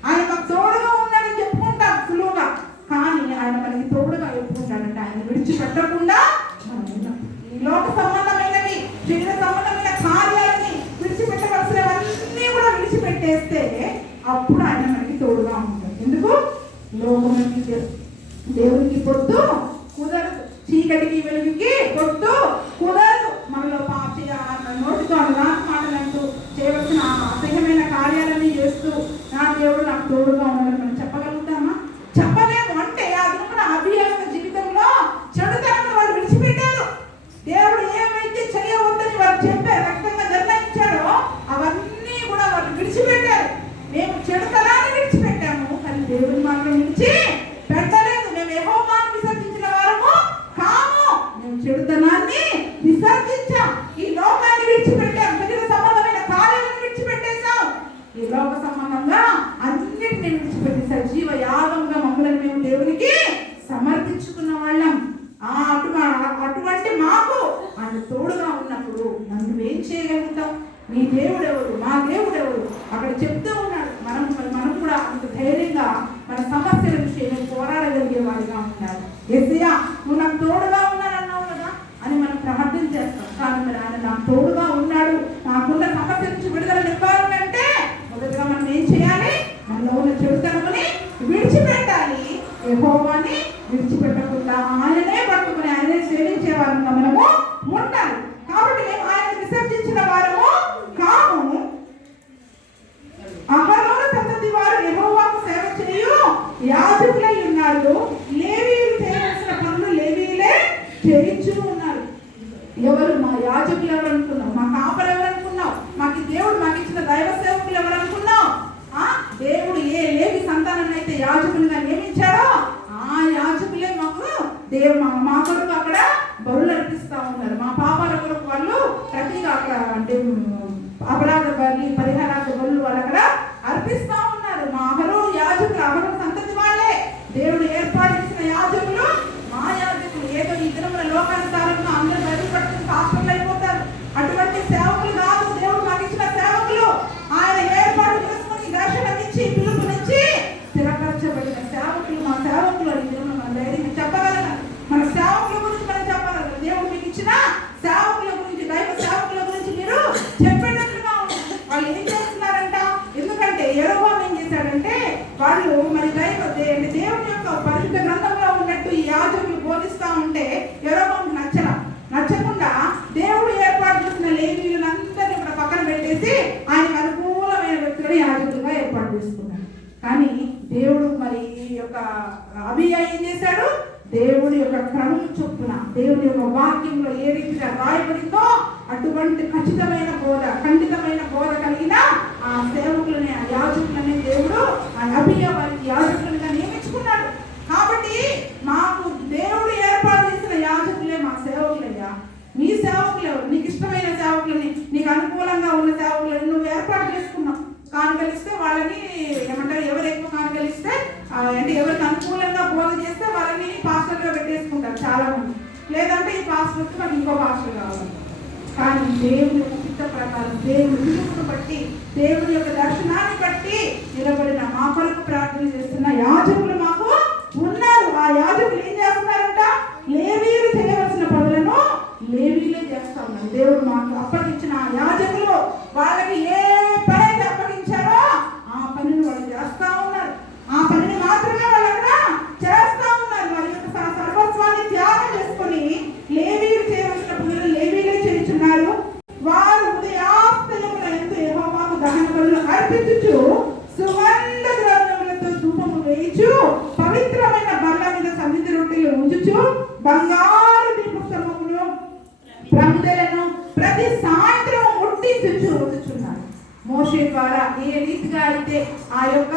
ఆయన మాకు తోడుగా ఉన్నాడని చెప్పుకుంటాం సులువుగా, కానీ ఆయన మనకి తోడుగా చెప్పుకుంటాడంటే ఆయన విడిచిపెట్టకుండా ఈ లోక సంబంధమైనవి శరీర సంబంధమైన కార్యాలని విడిచిపెట్టవలసినవన్నీ కూడా విడిచిపెట్టేస్తే అప్పుడు ఆయన మనకి తోడుగా ఉంటాడు. ఎందుకు? లోకముకి దేవునికి పొత్తు కుదరదు, చీకటికి వెలుగుకి పొత్తు కుదరదు. మనలో పాపి నోటితో అలాంటి మాటలంటూ చేయవలసిన అసహ్యమైన కార్యాలన్నీ చేస్తూ నా దేవుడు నాకు తోడుగా ఉన్నాడని మనం చెప్పగలుగుతామా? చెప్పలేము. అంటే అది కూడా అభియోగ జీవితంలో చెడుతనం వాళ్ళు విడిచిపెట్టారు. దేవుడు ఏమైతే చేయవద్దని వాళ్ళు చెప్పారు, రక్తంగా నిర్ణయించాడో అవన్నీ కూడా వాళ్ళు విడిచిపెట్టారు. మేము చెడుతనాన్ని విడిచిపెట్టాము, కానీ దేవుని మాత్రం విడిచి పెట్టలేదు. మేము యెహోవాను విసర్జించిన వారము కాము, మేము చెడుతనాన్ని విసర్జించాం. ఈ లోకాన్ని విడిచిపెట్టాం, శరీర సంబంధమైన కార్యాలను విడిచిపెట్టేశాం. ఈ లోక సంబంధంగా అన్నిటిని విడిచిపెట్టి సజీవ యాగంగా మమ్మల్ని మేము దేవునికి సమర్పించుకున్న వాళ్ళం. అటువంటి మాకు ఆయన తోడుగా ఉన్నప్పుడు నన్ను ఏం చేయగలుగుతాం? మీ దేవుడు ఎవరు? మా దేవుడు ఎవరు? అక్కడ చెప్తూ ఉన్నాడు. మనం కూడా అంత ధైర్యంగా మన సమస్యల విషయంలో పోరాడగలిగే వాడిగా ఉండాలి. యేసయ్యా నువ్వు నాకు తోడుగా ఉన్నానన్నావు కదా అని మనం ప్రార్థన చేస్తాం. కానీ మరి ఆయన నాకు తోడుగా ఉన్నాడు, నాకున్న సమస్య నుంచి విడుదల ఇవ్వాలంటే మొదటిగా మనం ఏం చేయాలి? మనలో ఉన్న చెడుతనముని విడిచిపెట్టాలి. యెహోవాని విడిచిపెట్టకుండా ఆయననే పట్టుకుని ఆయనే సేవించే వారంగా మనము ఉండాలి. కాబట్టి మేము ఆయన విసర్జించిన వారము కాము. అహరోను సంతతి వారు యెహోవాకు సేవ చేయు యాజకులై ఉన్నారు. లేవీయులు చేయవలసిన పనులు లేవీయులే చేయించు ఉన్నారు. ఎవరు? మా యాజకులు ఎవరు అనుకున్నావు? మా కాపరు ఎవరు అనుకున్నావు? మాకు దేవుడు మాకు ఇచ్చిన దైవ సేవకులు ఎవరు అనుకున్నావు? దేవుడు ఏ లేవి సంతానం అయితే యాజకులుగా నియమించాడో ఆ యాజకులే మాకు మా కొరకు అక్కడ బరువులు అర్పిస్తూ ఉన్నారు. మా పాపాల కొరకు వాళ్ళు ప్రతిగా అక్కడ అంటే అపరాధ బలి పరిహారాల బరువులు వాళ్ళు అక్కడ అర్పిస్తూ ఉన్నారు. మా అహరోను యాజకులు, అహరోను సంతతి వాళ్ళే దేవుడు ఏర్పాటు చేసిన యాజకులు, మా యాజకులు. ఏదో ఈ దినముల లోకానుసారంగా అందరూ బయలు పట్టుకుని పాస్టర్లు అయిపోతారు. అటువంటి సేవకులు కాదు దేవుడు మాకు ఇచ్చిన సేవకులు. ఆయన ఏర్పాటు చేసుకుని దర్శనమిచ్చి పిలుపునిచ్చి స్థిరపరచబడిన సేవకులు మా సేవకులు అని దేవుడు మన ధైర్యంగా చెప్పగలరు. మన సేవకుల గురించి మనం చెప్పగలరు. దేవుడు మీకు ఇచ్చిన సేవకుల గురించి, దైవ సేవకుల గురించి మీరు చెప్పేటట్లుగా వాళ్ళు ఏం చేస్తున్నారంట? ఎందుకంటే యెహోవా ఏం చేశాడంటే వాళ్ళు మరి దేవుని యొక్క పరిశుద్ధ గ్రంథంలో ఉన్నట్టు ఈ యాజకులు బోధిస్తూ ఉంటే యెహోవాకు నచ్చకుండా దేవుడు ఏర్పాటు చేసిన లేవీయులందరినీ ఇక్కడ పక్కన పెట్టేసి ఆయనకు అనుకూలమైన వ్యక్తులను యాజకులుగా ఏర్పాటు చేసుకున్నాడు. కానీ దేవుడు మరి ఈ యొక్క అబీయా ఏం చేశాడు? దేవుడి యొక్క క్రమం చొప్పున దేవుడి యొక్క వాక్యంలో ఏ రీతిగా రాయబడిందో అటువంటి ఖచ్చితమైన బోధ, ఖండితమైన బోధ కలిగిన ఆ సేవకులని, ఆ యాజకులని దేవుడు ఆ అబీయా వారికి యాజకులుగా నియమించుకున్నాడు. పాస్టర్ వస్తే మాకు ఇంకో పాస్టర్ కావాలి. కానీ దేవుని యొక్క చిత్త ప్రకారం, దేవుని పిలుపును బట్టి, దేవుని యొక్క దర్శనాన్ని బట్టి నిలబడిన మా కొరకు ప్రార్థన చేస్తున్న యాజకులు మాకు ఉన్నారు. ఆ యాజకులు ఏం చేస్తున్నారంట? లేవీయులు చేయవలసిన పనులను లేవీలే చేస్తా ఉన్నారు. దేవుడు మాకు అప్పగించిన ఆ యాజకులు వాళ్ళకి ఏ పని అయితే అప్పగించారో ఆ పనిని వాళ్ళు చేస్తా ఉన్నారు. ఆ పనిని మాత్రమే వాళ్ళు అక్కడ చేస్తా ఉన్నారు. వారి యొక్క సర్వస్వాన్ని త్యాగం చేసుకొని లేవీయులు చేయవలసిన పనులు లేవీలే చేస్తున్నారు. వారు ఉదయాస్తమున ఎందు యెహోవాకు దహన బలులు అర్పించుచు సుగంధ ద్రవ్యములతో ధూపము వేయుచు పవిత్రమైన బల్ల మీద సన్నిధి రొట్టెలు ఉంచుచు బంగారు దీపస్తంభమును ప్రమిదలను ప్రతి సాయంత్రం ముట్టించుచు ఉంచుచున్నారు. మోషే ద్వారా ఏ రీతిగా అయితే ఆ యొక్క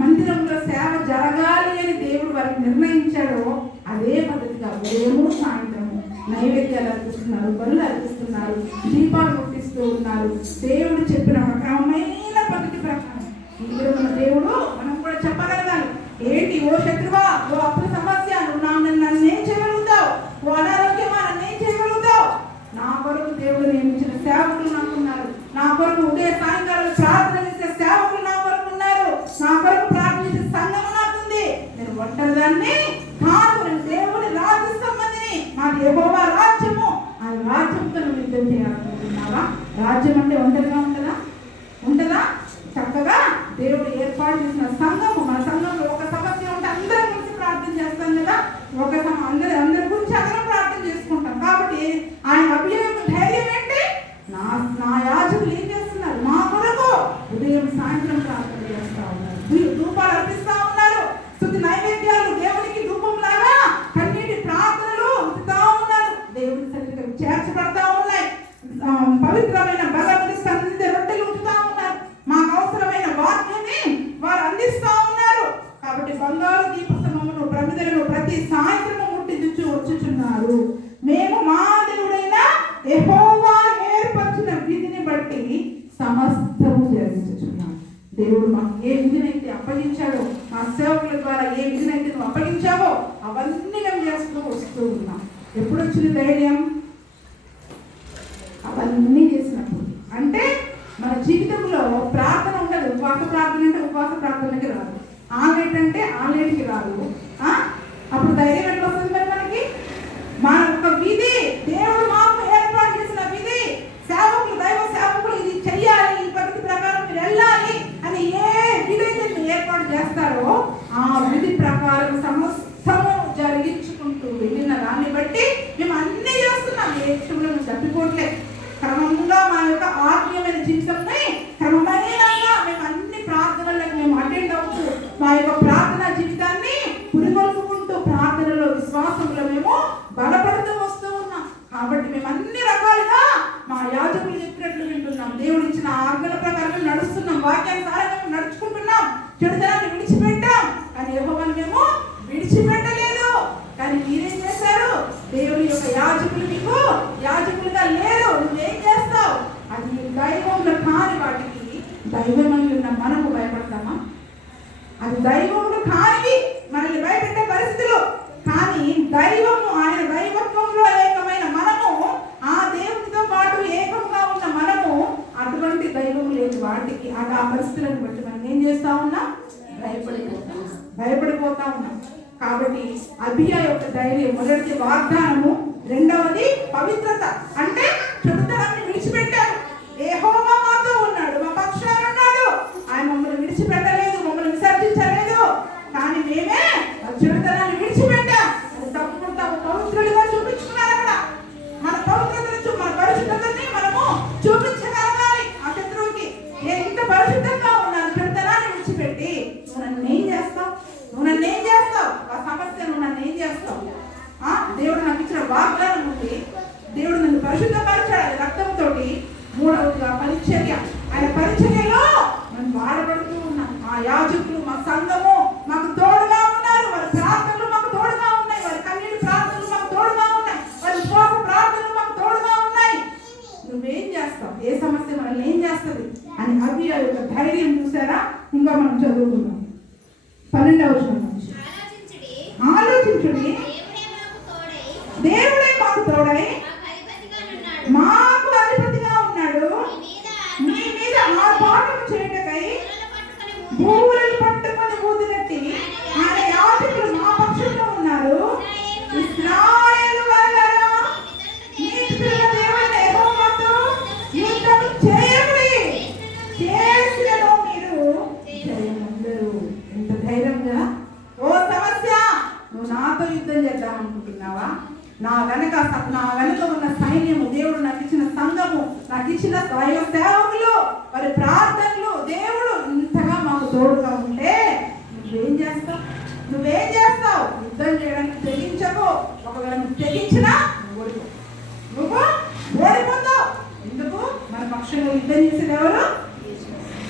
మందిరంలో సేవ జరగాలి అని దేవుడు వారికి నిర్ణయించాడో అదే పద్ధతిగా ఉదయము సాయంత్రము నైవేద్యాలు అర్పిస్తున్నారు, బలులు అర్పిస్తున్నారు, దీపాలు ముట్టిస్తూ ఉన్నారు. దేవుడు చెప్పిన ఒక క్రమమైన పద్ధతి ప్రకారం ఇప్పుడు మన దేవుడు మనం కూడా చెప్పగలగాలి. ఏంటి ఓ శత్రువా, ఓ అప్పుల సమస్య, నువ్వు నన్నేం చేయగలుగుతావు? ఓ అనారోగ్యమా, నన్నేం చేయగలుగుతావు? నా కొరకు దేవుడు నియమించిన సేవకులు నాకున్నారు. నా కొరకు ఉదయ సాయంకాలం ప్రార్థన చేసే సేవకులు నా కొరకు ఉన్నారు. నా కొరకు ప్రార్థన చేసే సంఘము నాకుంది. నేను ఒంటరిదాన్ని కాదు, నేను దేవుని రాజ్య సంబంధిని. మాది యెహోవా రాజ్యము. ఆ రాజ్యంతో నువ్వు యుద్ధం చేయాలనుకుంటున్నావా? రాజ్యం అంటే ఒంటరిగా ఉంటుందా? చక్కగా దేవుడు ఏర్పాటు చేసిన సంఘము. మన సంఘంలో ఒక సమస్య ఉంటే అందరం కలిసి ప్రార్థన చేస్తాం కదా. అందరి గురించి అందరం ప్రార్థన చేసుకుంటాం. కాబట్టి ఆయన అభియోగ ధైర్యం ఏంటి? నా యాజకులు ఏం చేస్తున్నారు? మా కొరకు ఉదయం సాయంత్రం ప్రార్థన చేస్తా ఉన్నారు, ధూపాలు అర్పిస్తా ఉన్నారు, స్తుతి నైవేద్యాలు దేవునికి ధూపం లాగా కన్నీటి ప్రార్థనలు ఉంచుతా ఉన్నారు. దేవుని సన్నిధికి చేర్చబడతా ఉన్నాయి. పవిత్రమైన బలమైన సన్నిధి రొట్టెలు ఉంచుతా ఉన్నారు. మాకు అవసరమైన వాక్యాన్ని వారు అందిస్తా ఉన్నారు. కాబట్టి బంగారు దీపస్తంభమును ప్రమిదలను ప్రతి సాయంత్రము ముట్టించుచు వచ్చుచున్నారు. మేము మా దేవుడైన యెహోవా ఏర్పరిచిన విధిని బట్టి సమస్తము జరిగించుచున్నాం. దేవుడు మాకు ఏ విధినైతే అప్పగించాడో, మా సేవకుల ద్వారా ఏ విధినైతే నువ్వు అప్పగించావో అవన్నీ మేము చేస్తూ వస్తూ ఉన్నాం. ఎప్పుడు వచ్చిన ధైర్యం? అవన్నీ చేసినప్పుడు. అంటే మన జీవితంలో ప్రార్థన ఉండదు. ఉపవాస ప్రార్థన అంటే ఉపవాస ప్రార్థనకి రాదు, ఆలేట్ అంటే ఆలేట్కి రాదు. అప్పుడు ధైర్యం ఎట్లా వస్తుంది? మరి మనకి మన ఒక విధి, దేవుడు మాకు ఏర్పాటు చేసిన విధి, సేవకులు దైవ సేవకులు ఇది చెయ్యాలి, ఈ పద్ధతి ప్రకారం మీరు వెళ్ళాలి అని ఏ విధి అయితే మీరు ఏర్పాటు చేస్తారో ఆ విధి ప్రకారం సమస్తము జరిగించుకుంటూ వెళ్ళిన దాన్ని బట్టి మేము అన్నీ చేస్తున్నాం. ఏ విషయంలో మేము తప్పిపోవట్లేదు. క్రమంగా మా యొక్క ఆత్మీయమైన జీవితంని క్రమమైన మేము అన్ని ప్రార్థనలకు మేము అటెండ్ అవుతూ మా యొక్క ప్రార్థనా జీవితాన్ని పురిగొల్పుకుంటూ ప్రార్థనలో విశ్వాసంలో మేము బలపడుతూ వస్తూ ఉన్నాం. కాబట్టి మేము అన్ని రకాలుగా మా యాజకులు చెప్పినట్లు వింటున్నాం. దేవుడు ఇచ్చిన ఆజ్ఞల ప్రకారం నడుస్తున్నాం. వాక్యానుసారంగా మేము నడుచుకుంటున్నాం. చెడుతనాన్ని విడిచిపెట్టాం, కానీ యెహోవాను మేము విడిచిపెట్టలేదు. కానీ మీరేం చేశారు? దేవుని యొక్క యాజకులు మీకు యాజకులుగా లేరు. నువ్వేం చేస్తావు? అది దైవంలో కాని వాటికి దైవమని ఉన్న మనము భయపడతామా? అది దైవములు కానివి మనల్ని భయపెట్టే పరిస్థితులు. కానీ దైవము, ఆయన దైవత్వంలో ఏకమైన మనము, ఆ దేవునితో పాటు ఏకంగా ఉన్న మనము అటువంటి దైవము లేని వాటికి ఆ పరిస్థితులను బట్టి మనం ఏం చేస్తా ఉన్నాం? భయపడిపోతా ఉన్నాం. కాబట్టి అబియా యొక్క ధైర్యం, మొదటిది వాగ్దానము, రెండవది పవిత్రత. అంటే చెడుతనాన్ని విడిచిపెట్టారు. యెహోవా మాతో ఉన్నాడు, మా పక్షాన ఉన్నాడు. ఆయన మమ్మల్ని విడిచిపెట్టలేదు, మమ్మల్ని విసర్జించలేదు. కానీ మేమే చెడుతనాన్ని విడిచిపెట్టాం. అది తప్పకుండా పవిత్రులుగా చూపించుకున్నారు. అక్కడ మన పవిత్రతను, మన పరిశుద్ధతని మనము చూపించగలగాలి. ఆ శత్రువుకి ఇంత పరిశుద్ధంగా ఉన్నాను, చెడుతనాన్ని విడిచిపెట్టి నువ్వు నన్ను ఏం చేస్తావు? ఆ సమస్య నువ్వు నన్ను ఏం చేస్తావు? దేవుడు నాకు ఇచ్చిన వాగ్దానం ఉంది. దేవుడు నన్ను పరిశుద్ధపరిచాడు రక్తంతో. మూడవదిగా పరిచర్య. ఆయన పరిచర్యలో మనం వాడబడుతూ ఉన్నాం. మా యాజకులు, మా సంఘము మాకు తోడుగా ఉన్నారు. వారి ప్రార్థనలు మాకు తోడుగా ఉన్నాయి. వారి కన్నీటి ప్రార్థనలు మాకు తోడుగా ఉన్నాయి. వారి విశ్వాస ప్రార్థనలు మాకు తోడుగా ఉన్నాయి. నువ్వేం చేస్తావు? ఏ సమస్య మనల్ని ఏం చేస్తుంది అని అబియా యొక్క ధైర్యం చూసారా? ఇంకా మనం చదువుకున్నాం 12వ వచనం నుంచి. ఆలోచించుడి, దేవుడే మాకు తోడై అనుకుంటున్నావా? నా వెనక ఉన్న సైన్యము, దేవుడు నాకు ఇచ్చిన సంఘము, నాకు ఇచ్చిన దైవ సేవకులు, వారి ప్రార్థనలు, దేవుడు ఇంతగా మాకు తోడుగా ఉంటే నువ్వేం చేస్తావు? యుద్ధం చేయడానికి తెగించకు. ఒకవేళ నువ్వు తెగించినా నువ్వు ఓడిపోతావు. ఎందుకు? మన పక్షంగా యుద్ధం చేసేది ఎవరు?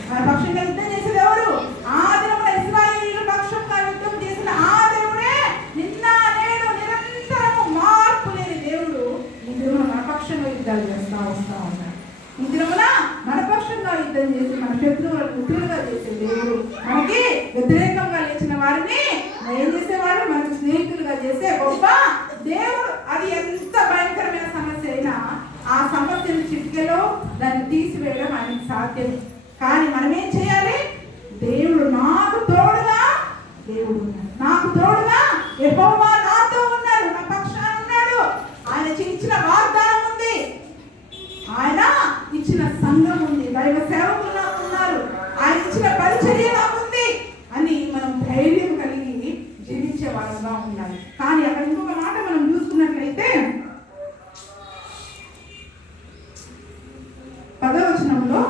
మన పక్షంగా యుద్ధం చేసేది ఎవరు? ఆ దేవుడు ఇశ్రాయేలీయుల పక్షంగా యుద్ధం చేసిన ఆ దేవుడే నిన్న నేడు నిరంతరము మార్పు లేని దేవుడు ఈ దినమున మన పక్షంగా యుద్ధాలు చేస్తా వస్తా ఉన్నాడు. ఈ దినమున మన పక్షంగా యుద్ధం చేసి మన శత్రువులను మిత్రులుగా చేసే దేవుడు, మనకి వ్యతిరేకంగా లేచిన వారిని ఏం చేసేవాడు? మనకు స్నేహితులుగా చేసే గొప్ప దేవుడు. అది ఎంత భయంకరమైన సమస్య అయినా ఆ సమస్యను చిటికెలో దాన్ని తీసివేయడం ఆయనకు సాధ్యం. కానీ మనం ఏం చేయాలి? దేవుడు నాకు తోడుగా, దేవుడు నాకు తోడుగా, యెహోవా నాతో ఉన్నాడు, నా పక్షాన ఉన్నాడు, ఆయన ఇచ్చిన వాగ్దానం ఉంది, ఆయన ఇచ్చిన సంఘం ఉంది, దైవ సేవకులు నాకు ఉన్నారు, ఆయన ఇచ్చిన పరిచర్య నాకు ఉంది అని మనం ధైర్యం కలిగి జీవించే వాళ్ళగా ఉండాలి. కానీ అక్కడ ఇంకొక మాట మనం చూసుకున్నట్లయితే 10వ వచనంలో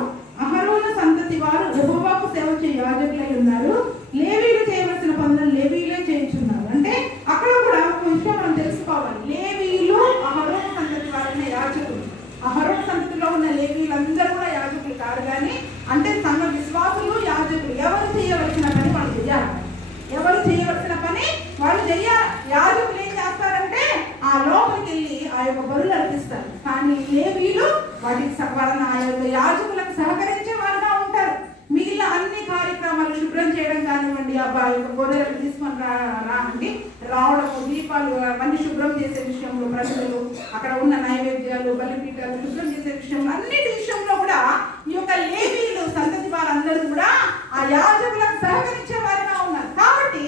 అహరోను సంతతి వారు యెహోవాకు సేవ చేయ యాజకులై ఉన్నారు, లేవీయులు చేయవలసిన పనులను లేవీయులే చేయించున్నారు. అంటే అక్కడ కూడా ఒక విషయం మనం తెలుసుకోవాలి. లేవీయులు అహరోను సంతతి వారైన యాజకులు. అహరోను సంతతిలో ఉన్న లేవీయులందరూ కూడా యాజకులు కాదు. కానీ అంటే సంఘ విశ్వాసులు యాజకులు. ఎవరు చేయవలసిన పని వాళ్ళు చేయాలి. ఎవరు చేయవలసిన పని వాళ్ళు చేయాలి. యాజకులు ఏం చేస్తారంటే ఆ లోపలికి వెళ్ళి ఆ యొక్క బరులు అర్పిస్తారు. కానీ లేవీయులు వాటికి వాళ్ళని ఆ యొక్క యాజకులకు సహకరించే వారుగా ఉంటారు. మిగిలిన అన్ని కార్యక్రమాలు శుభ్రం చేయడం కానివ్వండి, అబ్బాయి గొర్రెలు తీసుకొని రావండి, రావడము, దీపాలు అవన్నీ శుభ్రం చేసే విషయంలో, ప్రజలు అక్కడ ఉన్న నైవేద్యాలు, బలిపీఠాలు శుభ్రం చేసే విషయంలో, అన్నిటి విషయంలో కూడా ఈ యొక్క లేవీయులు సంతతి వారందరూ కూడా ఆ యాజకులకు సహకరించే వారిగా ఉన్నారు. కాబట్టి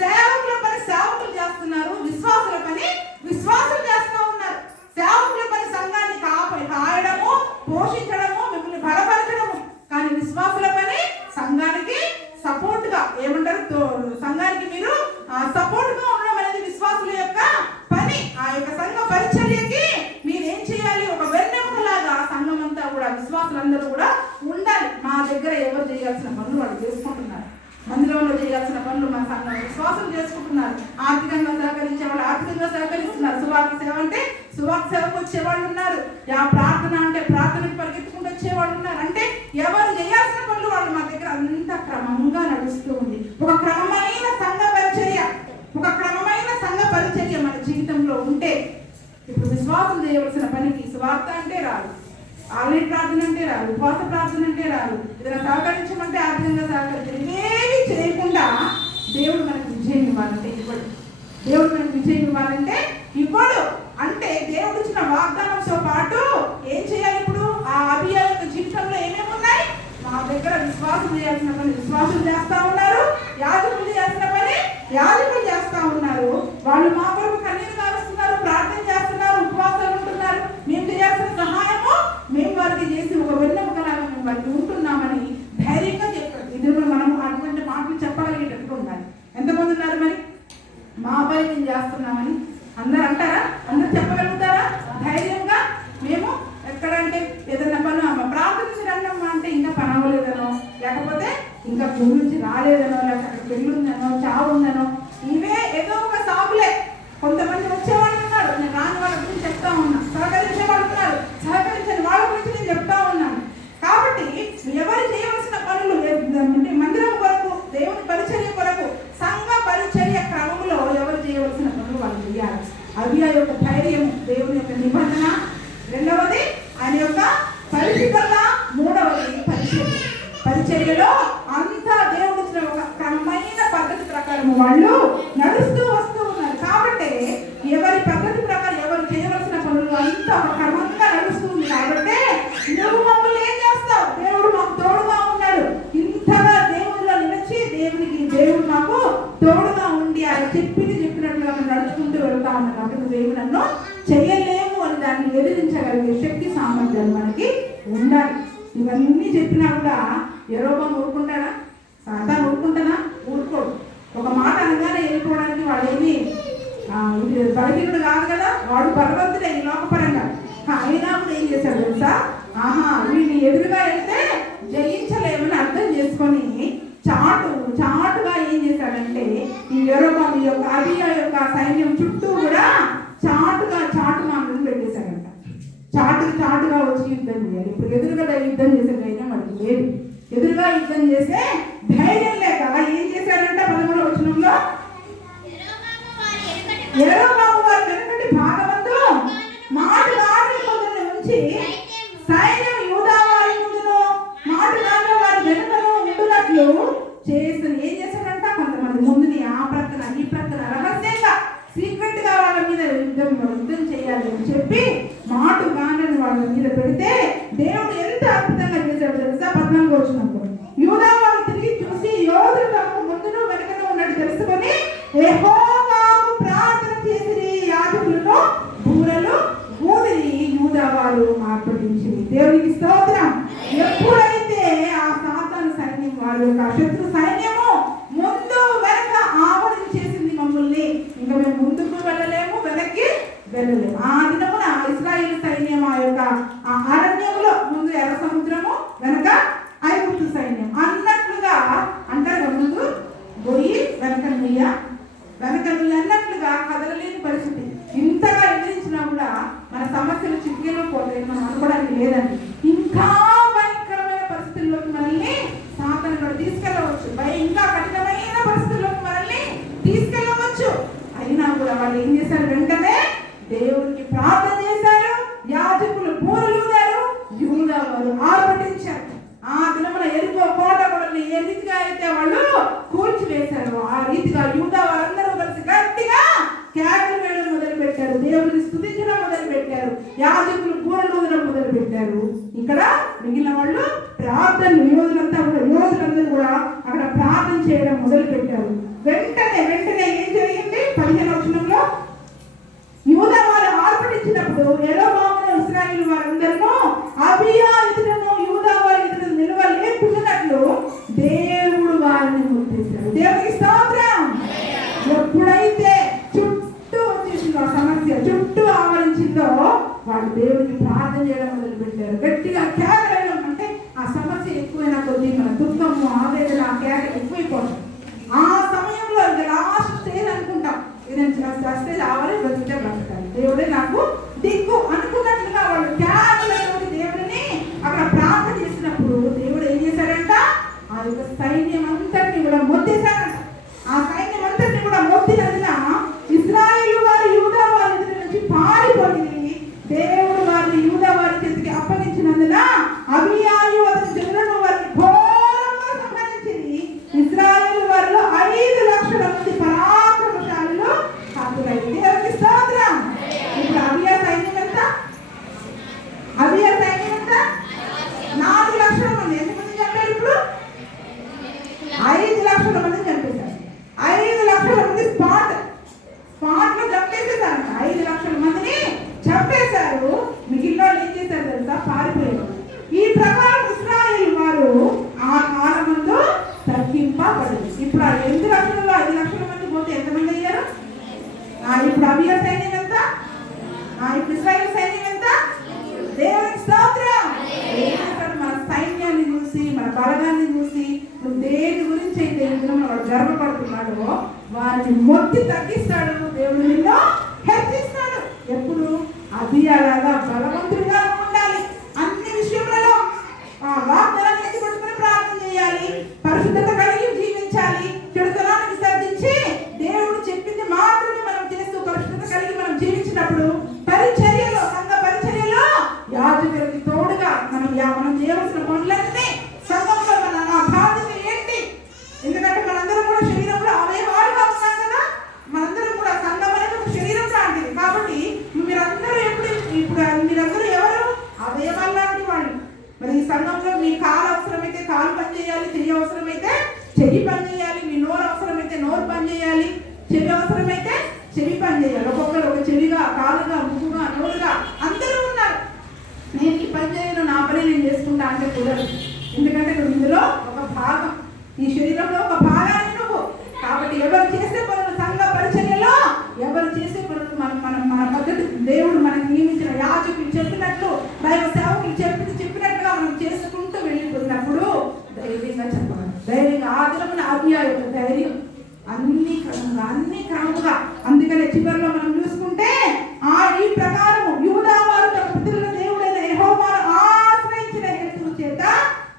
సేవకుల పని సేవకులు చేస్తున్నారు, విశ్వాసుల పని విశ్వాసులు చేస్తూ ఉన్నారు. సేవకుల పని సంఘాన్ని కాయడము, పోషించడము, మిమ్మల్ని బలపరచడము. కానీ విశ్వాసుల పని సంఘానికి సపోర్ట్ గా ఏమంటారు, సంఘానికి మీరు సపోర్ట్ గా ఉండడం అనేది విశ్వాసుల యొక్క పని. ఆ యొక్క సంఘ పరిచర్యకి మీరేం చేయాలి? ఒక వెన్నెముకలాగా సంఘం అంతా కూడా విశ్వాసులందరూ కూడా ఉండాలి. మా దగ్గర ఎవరు చేయాల్సిన పనులు వాళ్ళు చేసుకుంటున్నారు. మందిరంలో చేయాల్సిన పనులు మన సంఘం విశ్వాసం చేసుకుంటున్నారు. ఆర్థికంగా సహకరించే వాళ్ళు ఆర్థికంగా సహకరిస్తున్నారు. సువార్త సేవ అంటే సువార్త సేవకు వచ్చేవాళ్ళు ఉన్నారు. ప్రార్థన అంటే ప్రార్థనకు పరిగెత్తుకుంటూ వచ్చేవాళ్ళు ఉన్నారు. అంటే ఎవరు చేయాల్సిన పనులు వాళ్ళు మా దగ్గర అంత క్రమంగా నడుస్తూ ఉంది. ఒక క్రమమైన సంఘ పరిచర్య, ఒక క్రమమైన సంఘ పరిచర్య మన జీవితంలో ఉంటే ఇప్పుడు విశ్వాసం చేయవలసిన పనికి సువార్త అంటే రాదు, ఆలయ ప్రార్థన అంటే రాదు, ఉపవాస ప్రార్థన అంటే రాదు, ఏదైనా సహకరించమంటే ఆర్థికంగా సహకరించాలి. ఇవేవి చేయకుండా దేవుడు మనకు విజయం ఇవ్వాలంటే ఇవ్వడు. దేవుడు మనకు విజయం ఇవ్వాలంటే ఇవ్వడు. అంటే దేవుడు ఇచ్చిన వాగ్దానంతో పాటు ఏం చేయాలి? ఇప్పుడు ఆ అభియా యొక్క జీవితంలో ఏమేమి ఉన్నాయి? మా దగ్గర విశ్వాసం చేయాల్సిన పని విశ్వాసం చేస్తా ఉన్నారు, యాజకులు చేయాల్సిన పని యాజకులు చేస్తా ఉన్నారు. వాళ్ళు మా కొరకు కన్నీరు కారుస్తున్నారు, ప్రార్థన చేస్తున్నారు, ఉపవాసాలు ఉంటున్నారు. మేము చేయాల్సిన సహాయము మేము వారికి చేసి ఒక వెన్నెముకలాగా మేము వారికి ఉంటున్నామని ధైర్యంగా చెప్పారు. ఇది మనం అటువంటి మాటలు చెప్పగలిగేటట్టు ఉండాలి. ఎంతమంది ఉన్నారు మరి మా పని మేము చేస్తున్నామని? అందరు అంటారా? అందరు చెప్పగలుగుతారా ధైర్యంగా? మేము ఎక్కడంటే ఏదైనా పని ప్రార్థించి రండమ్మా అంటే ఇంకా పని అవ్వలేదనో, లేకపోతే ఇంకా భూమి నుంచి రాలేదనో, లేకపోతే అక్కడ పెళ్ళి ఉందనో, చావు ఉందనో, ఇవే ఏదో ఒక సాగులే. కొంతమంది వచ్చేవాళ్ళు ఉన్నారు, నేను రాని వాళ్ళ గురించి చెప్తా ఉన్నాను. సహకరించే వాళ్ళు ఉన్నారు, సహకరించని వాళ్ళ గురించి నేను చెప్తా ఉన్నాను. కాబట్టి ఎవరు చేయవలసిన పనులు అంటే మందిరం కొరకు, దేవుని పరిచర్య కొరకు, సంఘ పరిచర్య క్రమంలో ఎవరు చేయవలసిన పనులు వాళ్ళు చేయాలి. అవి ఆ యొక్క ధైర్యం, దేవుని యొక్క నిబంధన, రెండవది ఆయన యొక్క పరిశుద్ధత, మూడవది పరిచర్య. పరిచర్యలో అంతా దేవుడు ఇచ్చిన ఒక క్రమమైన పద్ధతి ప్రకారం వాళ్ళు నడుస్తూ వస్తూ ఉన్నారు. కాబట్టి ఎవరి పద్ధతి ప్రకారం ఎవరు చేయవలసిన పనులు అంతా ఒక క్రమంగా నడుస్తుంది. కాబట్టి నువ్వు మమ్మల్ని ఏం చేస్తావు? దేవుడు మాకు తోడుగా ఉన్నాడు. ఇంతగా దేవుడిలో నిలిచి దేవుడు మాకు తోడుగా ఉండి ఆయన చెప్పినట్లుగా మనం నడుచుకుంటూ వెళ్తా ఉన్నాం. కాబట్టి నువ్వేమి నన్ను చేయలేము అని దాన్ని ఎదిరించగలిగే శక్తి సామర్థ్యాలు మనకి ఉండాలి. ఇవన్నీ చెప్పినా కూడా యెరోబాము ఊరుకుంటాడా? సాతాను ఊరుకుంటానా? ఊరుకోడు. ఒక మాట అనగానే వెళ్ళిపోవడానికి వాళ్ళు ఏమి బలిపీఠం బలహీనుడు కాదు కదా, వాడు బలవంతుడే ఈ లోకపరంగా. అయినా కూడా ఏం చేశాడు తెలుసా? వీడిని ఎదురుగా వెళ్తే జయించలేమని అర్థం చేసుకొని చాటుగా ఏం చేశాడంటే ఈ యెరోబాము యొక్క అబియా యొక్క సైన్యం చుట్టూ కూడా చాటు మాటలు పెట్టేశాడంట. చాటుగా వచ్చి యుద్ధం చేయాలి. ఇప్పుడు ఎదురుగా యుద్ధం చేసే ధైర్యం వాడికి లేదు. ఎదురుగా యుద్ధం చేసే ధైర్యం లేక ఏం చేశాడంట 13వ వచనంలో, యెరోబాము వారి వెనుకటి భాగమందు మాటుగాని మొదలు ఉంచి సైన్యం యూదా వారి ముందును మాటుగాని వారి వెనుకను ఉండునట్లు చేసి ఏం చేశాడంట, కొంతమంది ముందుని ఆ ప్రక్కన ఈ ప్రక్కన రహస్యంగా సీక్రెట్ గా వాళ్ళ మీద యుద్ధం చేయాలి అని చెప్పి మాటుగానని వాళ్ళ మీద పెడితే దేవుడు ఎంత అద్భుతంగా చేశాడు తెలుసా? 14వ వచనంలో, యూదా వారు తిరిగి చూసి యోధులు తమకు ముందును వెనుకను ఉన్నట్టు తెలుసుకొని యెహోవాకు ప్రార్థన చేసిరి, యాజకులను బూరలు ఊదిరి, యూదా వారు ఆర్భటించిరి. దేవునికి స్తోత్రం. ఎప్పుడైతే ఆ సాతాను సైన్యం వారు యొక్క శత్రు సైన్యము ముందు వెనక ఆవరించేసింది మమ్మల్ని, ఇంకా మేము ముందుకు వెళ్ళలేము, వెనక్కి వెళ్ళలేము. ఆ దినమున ఇశ్రాయేలు సైన్యం ఆ యొక్క ఆ అరణ్యంలో ముందు ఎర్ర సముద్రము, వెనక ఐగుప్తు సైన్యం అన్నట్లుగా అంటారు. ముందు పోయి వెనక నుయ్య అన్నట్లుగా కదలలేని పరిస్థితి. ఇంతగా ఎదిరించినా కూడా మన సమస్యలు చిక్కిలో పోతాయి మనం అనుకోవడానికి లేదండి. ఇంకా భయంకరమైన పరిస్థితుల్లోకి మనల్ని సాతాను కూడా తీసుకెళ్ళవచ్చు. ఇంకా కఠినమైన పరిస్థితుల్లోకి మనల్ని తీసుకెళ్ళవచ్చు. అయినా కూడా వాళ్ళు ఏం చేశారు? వెంటనే దేవుడికి ప్రార్థన చేశారు, యాజకులు బూరలు ఊదారు, యూదా వారు ఆర్భటించారు. ఆ దినమున ఎరుకో కోట కూడా ఏ రీతిగా అయితే వాళ్ళు కూల్చివేశారు, ఆ రీతిగా యూదా వారందరూ కలిసి గట్టిగా కేకలు వేయడం మొదలు పెట్టారు, దేవుడిని స్తుతించడం మొదలు పెట్టారు, యాజకులు బూరలు ఊదడం మొదలు పెట్టారు. ఇక్కడ మిగిలిన వాళ్ళు ప్రార్థనలు యోధులందరూ కూడా అక్కడ ప్రార్థన చేయడం మొదలు పెట్టారు. వెంటనే ఏం జరిగింది? 15వ వచనంలో, యూదా వారు ఆర్భటించినప్పుడు యెరోబామును ఇశ్రాయేలు వారందరూ అబియా ఎదుటను యూదా వారి ఎదుట నిలవలేకున్నట్లు దేవుడు వారిని ముట్టేశాడు. దేవునికి స్తోత్రం. ఎప్పుడైతే చుట్టూ వచ్చేసిందో ఆ సమస్య చుట్టూ ఆవరించిందో వాళ్ళు దేవుడికి ప్రార్థన చేయడం మొదలు పెట్టారు. గట్టిగా కేకలేయడం, అంటే ఆ సమస్య ఎక్కువైన కొద్దీ మన దుఃఖము ఆవేదన ఆ కేక ఎక్కువైపోతుంది. ఆ సమయంలో ఇంకా లాస్ట్ స్టేజ్ అనుకుంటాం, స్టేజ్ రావాలి, బ్రతికే బ్రతకాలి, దేవుడే నాకు దిక్కు అనుకున్నట్లుగా వాళ్ళు కేకలతోటి దేవుడిని అక్కడ ప్రార్థన చేసినప్పుడు దేవుడు ఏం చేశాడంట? ఆ యొక్క సైన్యం అంతటిని కూడా మొత్తేశాడంట. ఆ సైన్యం అంతటిని కూడా మొత్తినందున ఇశ్రాయేలు వారు యూదా వారి ఎదురు నుంచి పారిపోయి దేవుడు వారిని యూదా వారి చేతికి అప్పగించినందున అబియాయు అతని జనులను వారిని ఘోరంగా సంహరించింది. ఇశ్రాయేలు వారిలో 5 లక్షల మంది పరాక్రమశాలులు హతులైంది. దేవునికి స్తోత్రం. ఇప్పుడు అబియా సైన్యం ఎంత? 4 లక్షల మంది. ఎంతమంది చంపారు? ఇప్పుడు 5 లక్షల మంది చంపేశారు. 5 లక్షల మంది స్పాట్ లో చంపేసేసారు. 5 లక్షల మందిని చంపేశారు. మిగిలిన ఏం చేశారు తెలుసా? పారిపోయారు. ఈ ప్రకారం ఇశ్రాయేలు వారు ఆ కాలమందు తగ్గింపబడింది. ఇప్పుడు ఆ 8 లక్షలలో 5 లక్షల మంది పోతే ఎంతమంది అయ్యారు? ఇప్పుడు అబియా సైన్యం ఎంత? ఇప్పుడు ఇశ్రాయేలు సైన్యం ఎంత? దేవునికి స్తోత్రం. మన సైన్యాన్ని చూసి, మన బలగాన్ని చూసి నువ్వు దేని గురించి అయితే వాడు గర్వపడుతున్నాడో వారిని మొత్తి తగ్గిస్తాడు. దేవుడు నిన్ను హెచ్చిస్తాడు. ఎప్పుడు? అబియాలాగా బలవంతుడిగా ఉండాలి. అన్ని విషయములలో వాగ్దానాన్ని ఎత్తిపట్టుకుని ప్రార్థన చేయాలి, పరిశుద్ధత కలిగి జీవించాలి, చెడుతనాన్ని విసర్జించి దేవుడు చెప్పింది మాత్రమే మనం చేస్తూ పరిశుద్ధత కలిగి మనం జీవించినప్పుడు పరిచర్యలో, సంఘ పరిచర్యలో యాజకులకి తోడుగా మనం చేయవలసిన పనులన్నీ సంఘంలో మన బాధ్యత ఏంటి? ఎందుకంటే మనందరం కూడా శరీరంలో అవయవాలుగా ఉన్నాం కదా. మనందరం కూడా సంఘం అనేది ఒక శరీరం లాంటిది. కాబట్టి మీరందరూ ఎవరు? అవయవాలు లాంటి వాళ్ళు. మరి ఈ సంఘంలో మీ కాలు అవసరమైతే కాలు పని చేయాలి, చెయ్యి అవసరమైతే చెయ్యి పని చేయాలి, మీ నోరు అవసరమైతే నోరు పని చేయాలి, చెవి అవసరమైతే చెవి పని చేయాలి. ఒక్కొక్కరు ఒక చెవిగా, కాలుగా, ముక్కుగా, నోరుగా అందరూ ఉన్నారు. నేను ఈ పని చేయను, నా పని నేను చేసుకుంటా అంటే కుదరదు. ఎందుకంటే నువ్వు ఇందులో ఒక భాగం, ఈ శరీరంలో ఒక భాగాన్ని నువ్వు. కాబట్టి ఎవరు చేసే పనులు, సంఘ పరిచర్యలో ఎవరు చేసే పనులు మనం చెప్పినట్లు దైవ సేవకులు చెప్పినట్లుగా మనం చేసుకుంటూ వెళ్ళిపోయినప్పుడు ధైర్యంగా చెప్పాలి. ధైర్యంగా ఆదరణ అభియా యొక్క ధైర్యం అన్ని క్రమంగా. అందుకనే చివరిలో మనం చూసుకుంటే ఈ ప్రకారం యూదా వారు తమ పితరుల దేవుడైన యెహోవాను ఆశ్రయించిన హేతువు చేత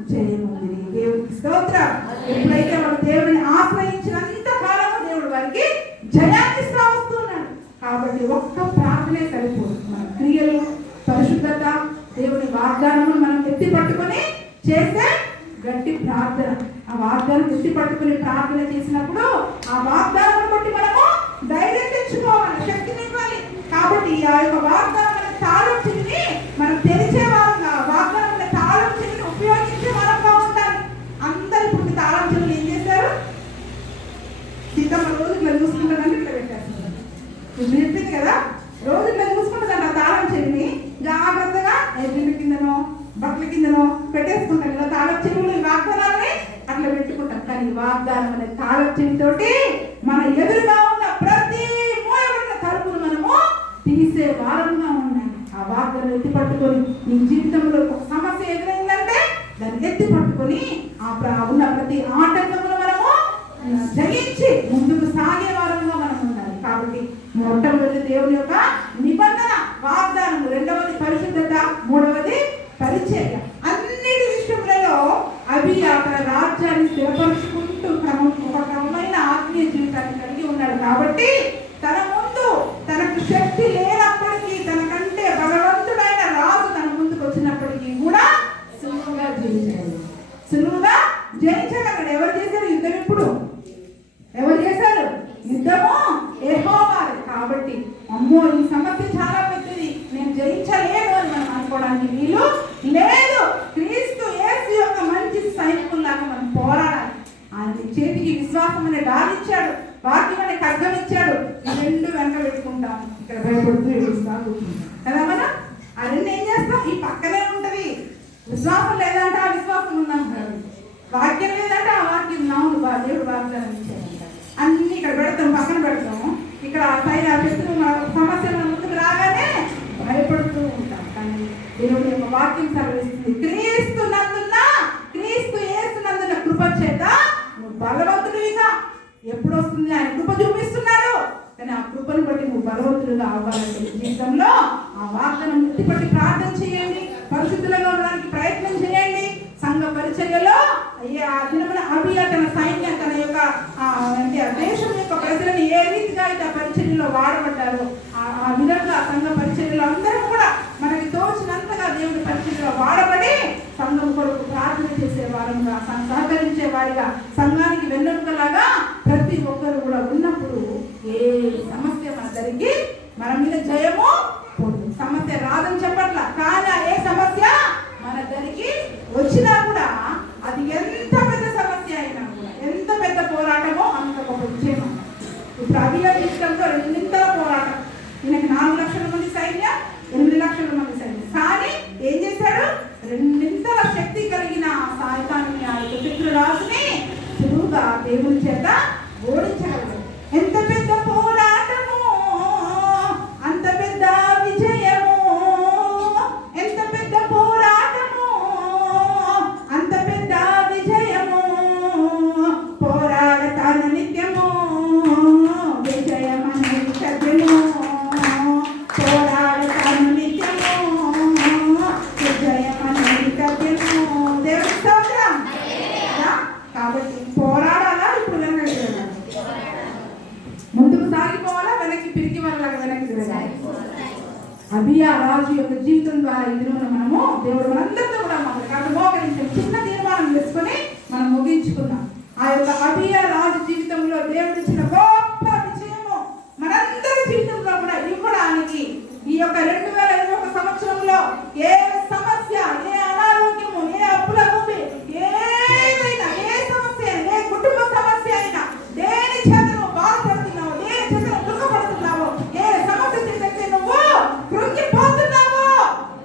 జయముంది. దేవుడికి స్తోత్రం. ఎప్పుడైతే వాళ్ళు దేవుడిని ఆశ్రయించినంత కాలము దేవుడు వారికి జయాన్ని ఇస్తా వస్తున్నాడు. కాబట్టి ఒక్క ప్రార్థనే సరిపోదు. మన క్రియలు, పరిశుద్ధత, దేవుని వాగ్దానము మనం ఎత్తి పట్టుకొని చేసే గట్టి ప్రార్థన. ఆ వాగ్దానం ఎత్తి పట్టుకుని ప్రార్థన చేసినప్పుడు ఆ వాగ్దానం బట్టి మనము ధైర్యం తెచ్చుకోవాలి, శక్తిని ఇవ్వాలి. కాబట్టి ఆ యొక్క వాగ్దానం తాళం చెవిని మనం తెరిచే వారంగా, వాగ్దానం తాళం చెవిని ఉపయోగించే వారంగా ఉండాలి. అందరు ఇప్పుడు తాళం చెవిని ఏం చేశారు? సీతమ్మ రోజు ఇట్లా చూసుకుంటానంటే ఇట్లా పెట్టేస్తారు. చెప్పింది కదా, రోజు ఇట్లా చూసుకుంటుందంట తాళం చెవిని. జాగ్రత్తగా ఎడ్ల కిందనో బట్టల కిందనో పెట్టేసుకుంటాం. ఇలా తాళం చెవులు ఈ వాగ్దానాలని అట్లా పెట్టుకుంటాం. కానీ ఈ వాగ్దానం అనే తాళం చెవితోటి మన ఎదురుగా ఉన్న ప్రతి మూయబడిన తలుపును మనము తీసే వారంగా ఉండాలి. ఆ వాగ్దానం ఎత్తి పట్టుకొని నీ జీవితంలో ఒక సమస్య ఎదురైందంటే దాన్ని ఎత్తి పట్టుకొని ఉన్న ప్రతి ఆటంకమును మనము జయించి ముందుకు సాగే వారంగా మనం ఉండాలి. కాబట్టి మొట్టమొదటి దేవుని యొక్క నిబంధన వాగ్దానం, రెండవది పరిశుద్ధత, మూడవది పరిచర్య. అన్నిటి విషయంలో అబియా తన రాజ్యాన్ని స్థిరపరుచుకుంటూ ఒక క్రమమైన ఆత్మీయ జీవితాన్ని కలిగి ఉన్నాడు. కాబట్టి తన ముందు తనకు శక్తి లేనప్పటికీ, తనకంటే భగవంతుడైన రాజు తన ముందుకు వచ్చినప్పటికీ కూడా సులువుగా జయించగలడు. ఎవరు చేశారు యుద్ధం? ఇప్పుడు ఎవరు చేశారు యుద్ధము? యెహోవా. కాబట్టి అమ్మో ఈ సమస్య చాలా పెద్దది, నేను జయించలేను అని మనం అనుకోవడానికి వీలు లేదు. క్రీస్తు యేసు యొక్క మంచి సైనికుల్లాగా మనం పోరాడాలి. ఆయన చేతికి విశ్వాసం అనే డాలిచ్చాడు, వాక్యం అనే ఖడ్గం ఇచ్చాడు. ఈ రెండు వెంట పెట్టుకుంటాము, ఇక్కడ భయపడుతూ ఏడుస్తాము కదా. మనం ఆ రెండు ఏం చేస్తాం? ఈ పక్కనే ఉంటది. విశ్వాసం లేదంటే ఆ విశ్వాసం ఉందంటారు, వాక్యం లేదంటే ఆ వాక్యం నవ్వు దేవుడు వాగ్దానం ఇచ్చాడంట. అన్ని ఇక్కడ పెడతాం, పక్కన పెడతాము. ఇక్కడ పైన శత్రువు మన సమస్య మన ముందుకు రాగానే భయపడుతూ ఉంటాం. కానీ దేవుడి యొక్క వాక్యం సెలవిస్తుంది, క్రీస్తు యేసునందున్న కృప చేత నువ్వు బలవంతుడివిగా. ఎప్పుడు వస్తుంది? ఆయన కృప చూపిస్తున్నాడు. కానీ ఆ కృపను బట్టి నువ్వు బలవంతుడుగా అవ్వాలంటే జీవితంలో ఆ వాగ్దానం ఎత్తిపట్టి ప్రార్థన చేయండి, పరిశుద్ధులుగా ఉండడానికి ప్రయత్నం చేయండి. సంఘ పరిచర్యలో ఆ దినమున అబియా తన సైన్యం, తన యొక్క దేశం యొక్క ప్రజలను ఏ రీతిగా అయితే పరిచర్యలో వాడబడ్డారో ఆ విధంగా సంఘ పరిచర్యలో అందరూ కూడా మనకి తోచినంతగా దేవుడి పరిచర్యలో వాడబడి సంఘం కొరకు ప్రార్థన చేసే వారంగా, సహకరించే వారిగా, సంఘానికి వెన్నెముకలాగా ప్రతి ఒక్కరు కూడా ఉన్నప్పుడు ఏ సమస్య మన మీద జయము పొందు. సమస్య రాదని చెప్పట్లా, కానీ ఏ సమస్య మన దగ్గరికి వచ్చినా కూడా అది ఎంత పెద్ద సమస్య అయినా కూడా, ఎంత పెద్ద పోరాటమో అంత గొప్ప విజయం. ఇప్పుడు అభియోగించడంతో రెండింతల పోరాటం. ఈయనకి 4 లక్షల మంది సైన్యం, 8 లక్షల మంది సైన్యం. కానీ ఏం చేశాడు? రెండింతల శక్తి కలిగిన సాయకాన్ని ఆ శత్రురాజుని సులువుగా దేవుని చేత ఓడించగలడు. ఎంత పెద్ద పోరాటము, అంత పెద్ద విజయము. ఎంత పెద్ద పోరాటము, అంత పెద్ద విజయము. పోరాడతాను నిత్యము, విజయమనేది సత్యము. పోరాడతాను నిత్యము, విజయమనేది సత్యము. దేవుని స్తోత్రం. కాబట్టి పోరాడాలా? ఇప్పుడు వెనక్కి తిరగాలి, ముందుకు సాగిపోవాలా? వెనక్కి పిరికి వాళ్ళగా వెనక్కి తిరగాలి. అబియా రాజు యొక్క జీవితం ద్వారా ఈ దినమున మనము దేవుడు మనందరితో కూడా మాట్లాడు మోకరించాం. చిన్న తీర్మానం చేసుకొని మనం ముగించుకున్నాం. ఆ యొక్క అబియా రాజు జీవితంలో దేవుడు ఇచ్చిన గొప్ప విజయము మనందరి జీవితంలో కూడా ఇవ్వడానికి ఈ యొక్క 2021 సంవత్సరంలో ఏ సమస్య, ఏ అనారోగ్యము, ఏ అప్పుల ఊపి, ఏదైనా ఏ సమస్య, ఏ కుటుంబ సమస్య అయినా, దేని చేతను బాధపడుతున్నావు, దేని చేతను దుఃఖపడుతున్నావో, ఏ సమస్య చేస్తే నువ్వు కృంగిపోతున్నావో,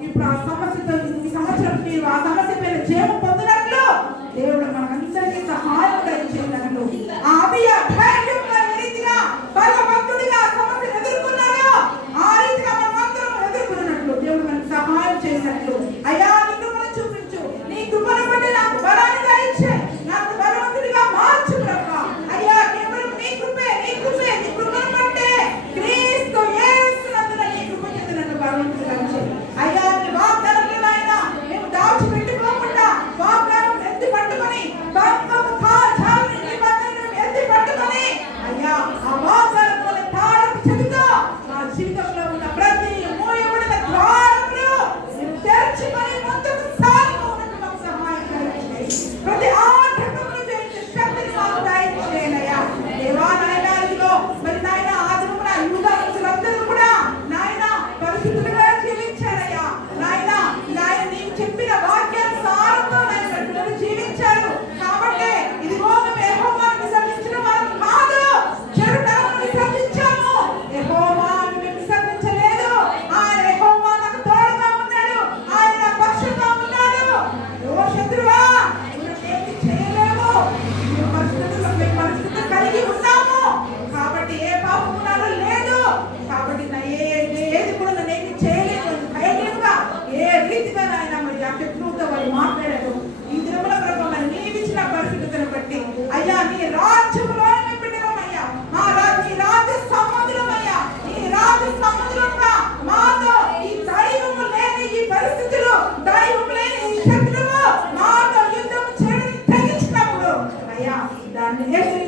ఇప్పుడు ఆ సమస్యతో ఈ సంవత్సరం మీరు ఆ సమస్య పైన జయము పొందినట్లు దేవుడు మనందరికీ సహాయం దయచేయనట్లు ఆ అబియా ధైర్యంగా రీతిగా బలవంతుడిగా సమస్యను ఎదుర్కొన్నారో ఆ రీతిగా మనం అందరం ఎదుర్కొన్నట్లు దేవుడు మనకు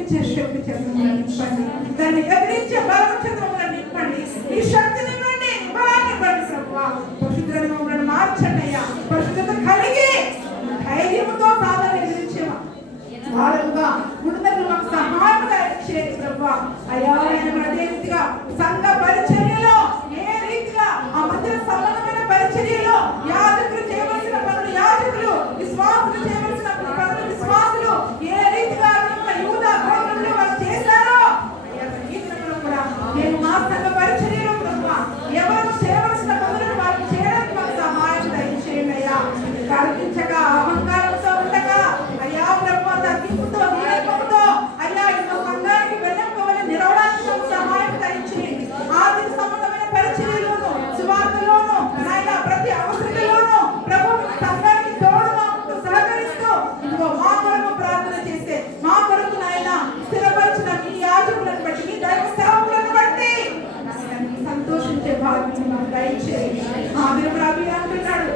ఎదిరించే శక్తి చేత నింపండి, దాన్ని ఎదిరించే బలం చేత మమ్మల్ని నింపండి, ఈ శక్తిని ఇవ్వండి, బలాన్ని ఇవ్వండి ప్రభువా. పరిశుద్ధులను మమ్మల్ని మార్చండి అయ్యా. పరిశుద్ధత కలిగి ధైర్యంతో సాధన ఎదిరించే వారుగా ముందుకు మాకు సహాయముగా చేయండి ప్రభువా. అయ్యా అదే రీతిగా సంఘ పరిచర్యలో ఏ రీతిగా ఆ మందిర సంబంధమైన పరిచర్యలో యాజకులు చేయవలసిన పనులు యాజకులు, విశ్వాసులు చేయవలసిన పనులు విశ్వాసులు ఏ రీతిగా యూదా గోత్రంలో వాళ్ళు చేశారో కూడా మేము మా సంఘ పరిచర్యలో ప్రభువా ఎవరు చేయవలసిన పనులను వాళ్ళు చేయడానికి మాకు సహాయం దయచేయండి అయ్యా. కల్పించక అహంకారంతో ఉండక అయ్యా ప్రభువా తగ్గింపుతో వివేకంతో అయ్యా ఇంకో సంఘానికి వెళ్ళకపోవాలి నిలవడానికి మాకు సహాయం దయచేయండి. ఆర్థిక సంబంధమైన పరిచర్యలోను సువార్తలోను నాయన ప్రతి అవసరంలోను ప్రభు సంఘానికి తోడుగా ఉంటూ సహకరిస్తూ ఇంకో మా కొరకు ప్రార్థన చేస్తే మా కొరకు నాయన స్థిరపరిచిన మీ యాజకులను బట్టి మీ దైవ సేవకులను బట్టి సంతోషించే భాగ్యం మాకు దయచేయండి. ఆదిన ప్రభు అంటున్నాడు,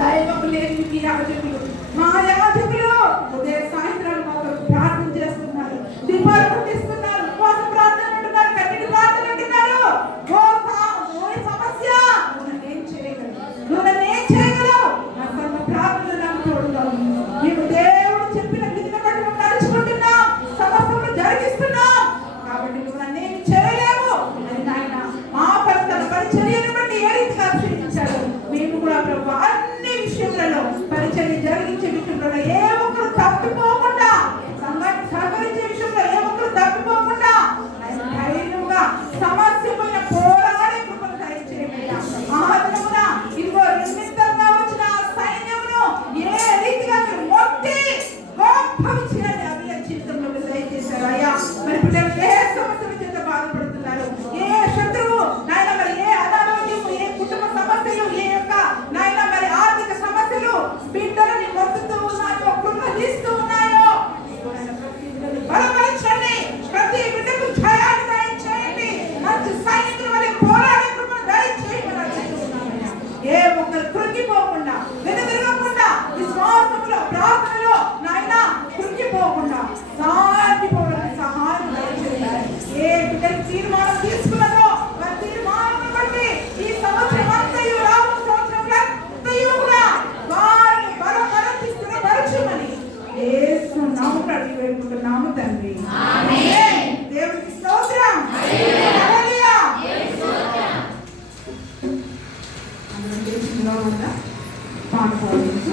దైవం లేని మీ యాజకులు మా యాజకులు ఉదయ సాయంత్రాలు మా కొరకు ప్రార్థన చేస్తున్నారు, దీపాలు పుట్టిస్తున్నారు, ఉపవాస ప్రార్థన అంటున్నారు, కన్నీటి ప్రార్థన అంటున్నారు. ఓ సమస్య నువ్వు చేయగలవు నా సర్వ ప్రార్థన నాకు తోడుగా ఉంది. మేము దేవుడు చెప్పిన విధిని బట్టి మేము నడుచుకుంటున్నాం, సమస్యలు జరిగిస్తున్నాం కాబట్టి నువ్వు నన్నేమి చేయలేవు అని నాయన మా పరిచర్యను బట్టి ఏ రీతిగా ఆశ్రయించాడు. మేము కూడా ప్రభు అన్ని విషయంలో పరిచర్య జరిగించే విషయంలో ఏ ఒక్కరు తప్పిపోకుండా సంఘాన్ని సహకరించే విషయంలో ఏ ఒక్కరు తప్పిపోకుండా ధైర్యంగా సమస్య పైన పోరాడే కృపను దయచేయమయ్యా. ఆత్మమున ఇదిగో నిమిత్తంగా వచ్చిన సైన్యమును ఏ రీతిగా మీరు మొత్తి గొప్ప విషయాన్ని అభివృద్ధి జీవితంలో దయచేశారు అయ్యా. మరి పిల్లలు ఏ సమస్యల చేత బాధపడుతున్నారు, ఏ శత్రువు నాయన మరి ఏ అనారోగ్యం, ఏ కుటుంబ సమస్యలు, ఏ యొక్క నాయన మరి ఆర్థిక సమస్యలు బిడ్డలని మొత్తుతూ ఉన్నాయో, కృంగదీస్తూ ఉన్నాయో బలపరచండి. ప్రతి బిడ్డకు జయాన్ని దయచేయండి. మంచి సైనికుల వలె పోరాడే కృపను దయచేయమని ఏ ఒక్కరు కృంగిపోకుండా వెనుదిరగకుండా విశ్వాసంలో ప్రార్థనలో నాయన కృంగిపోకుండా సాగిపోవడానికి సహాయం దయచేయాలి. ఏ బిడ్డలు తీర్మానం తీసుకున్నదో వారి తీర్మానం బట్టి ఈ సంవత్సరం అంతయు రాబోయే సంవత్సరం అంతయు కూడా వారిని బలపరచి స్థిరపరచమని యేసు నామమున అడిగి వేడుకుంటున్నాము తండ్రి. ఆమేన్. దేవునికి స్తోత్రం. హల్లెలూయా. అందరం దేశంలో ఉన్న పాట పాడుతూ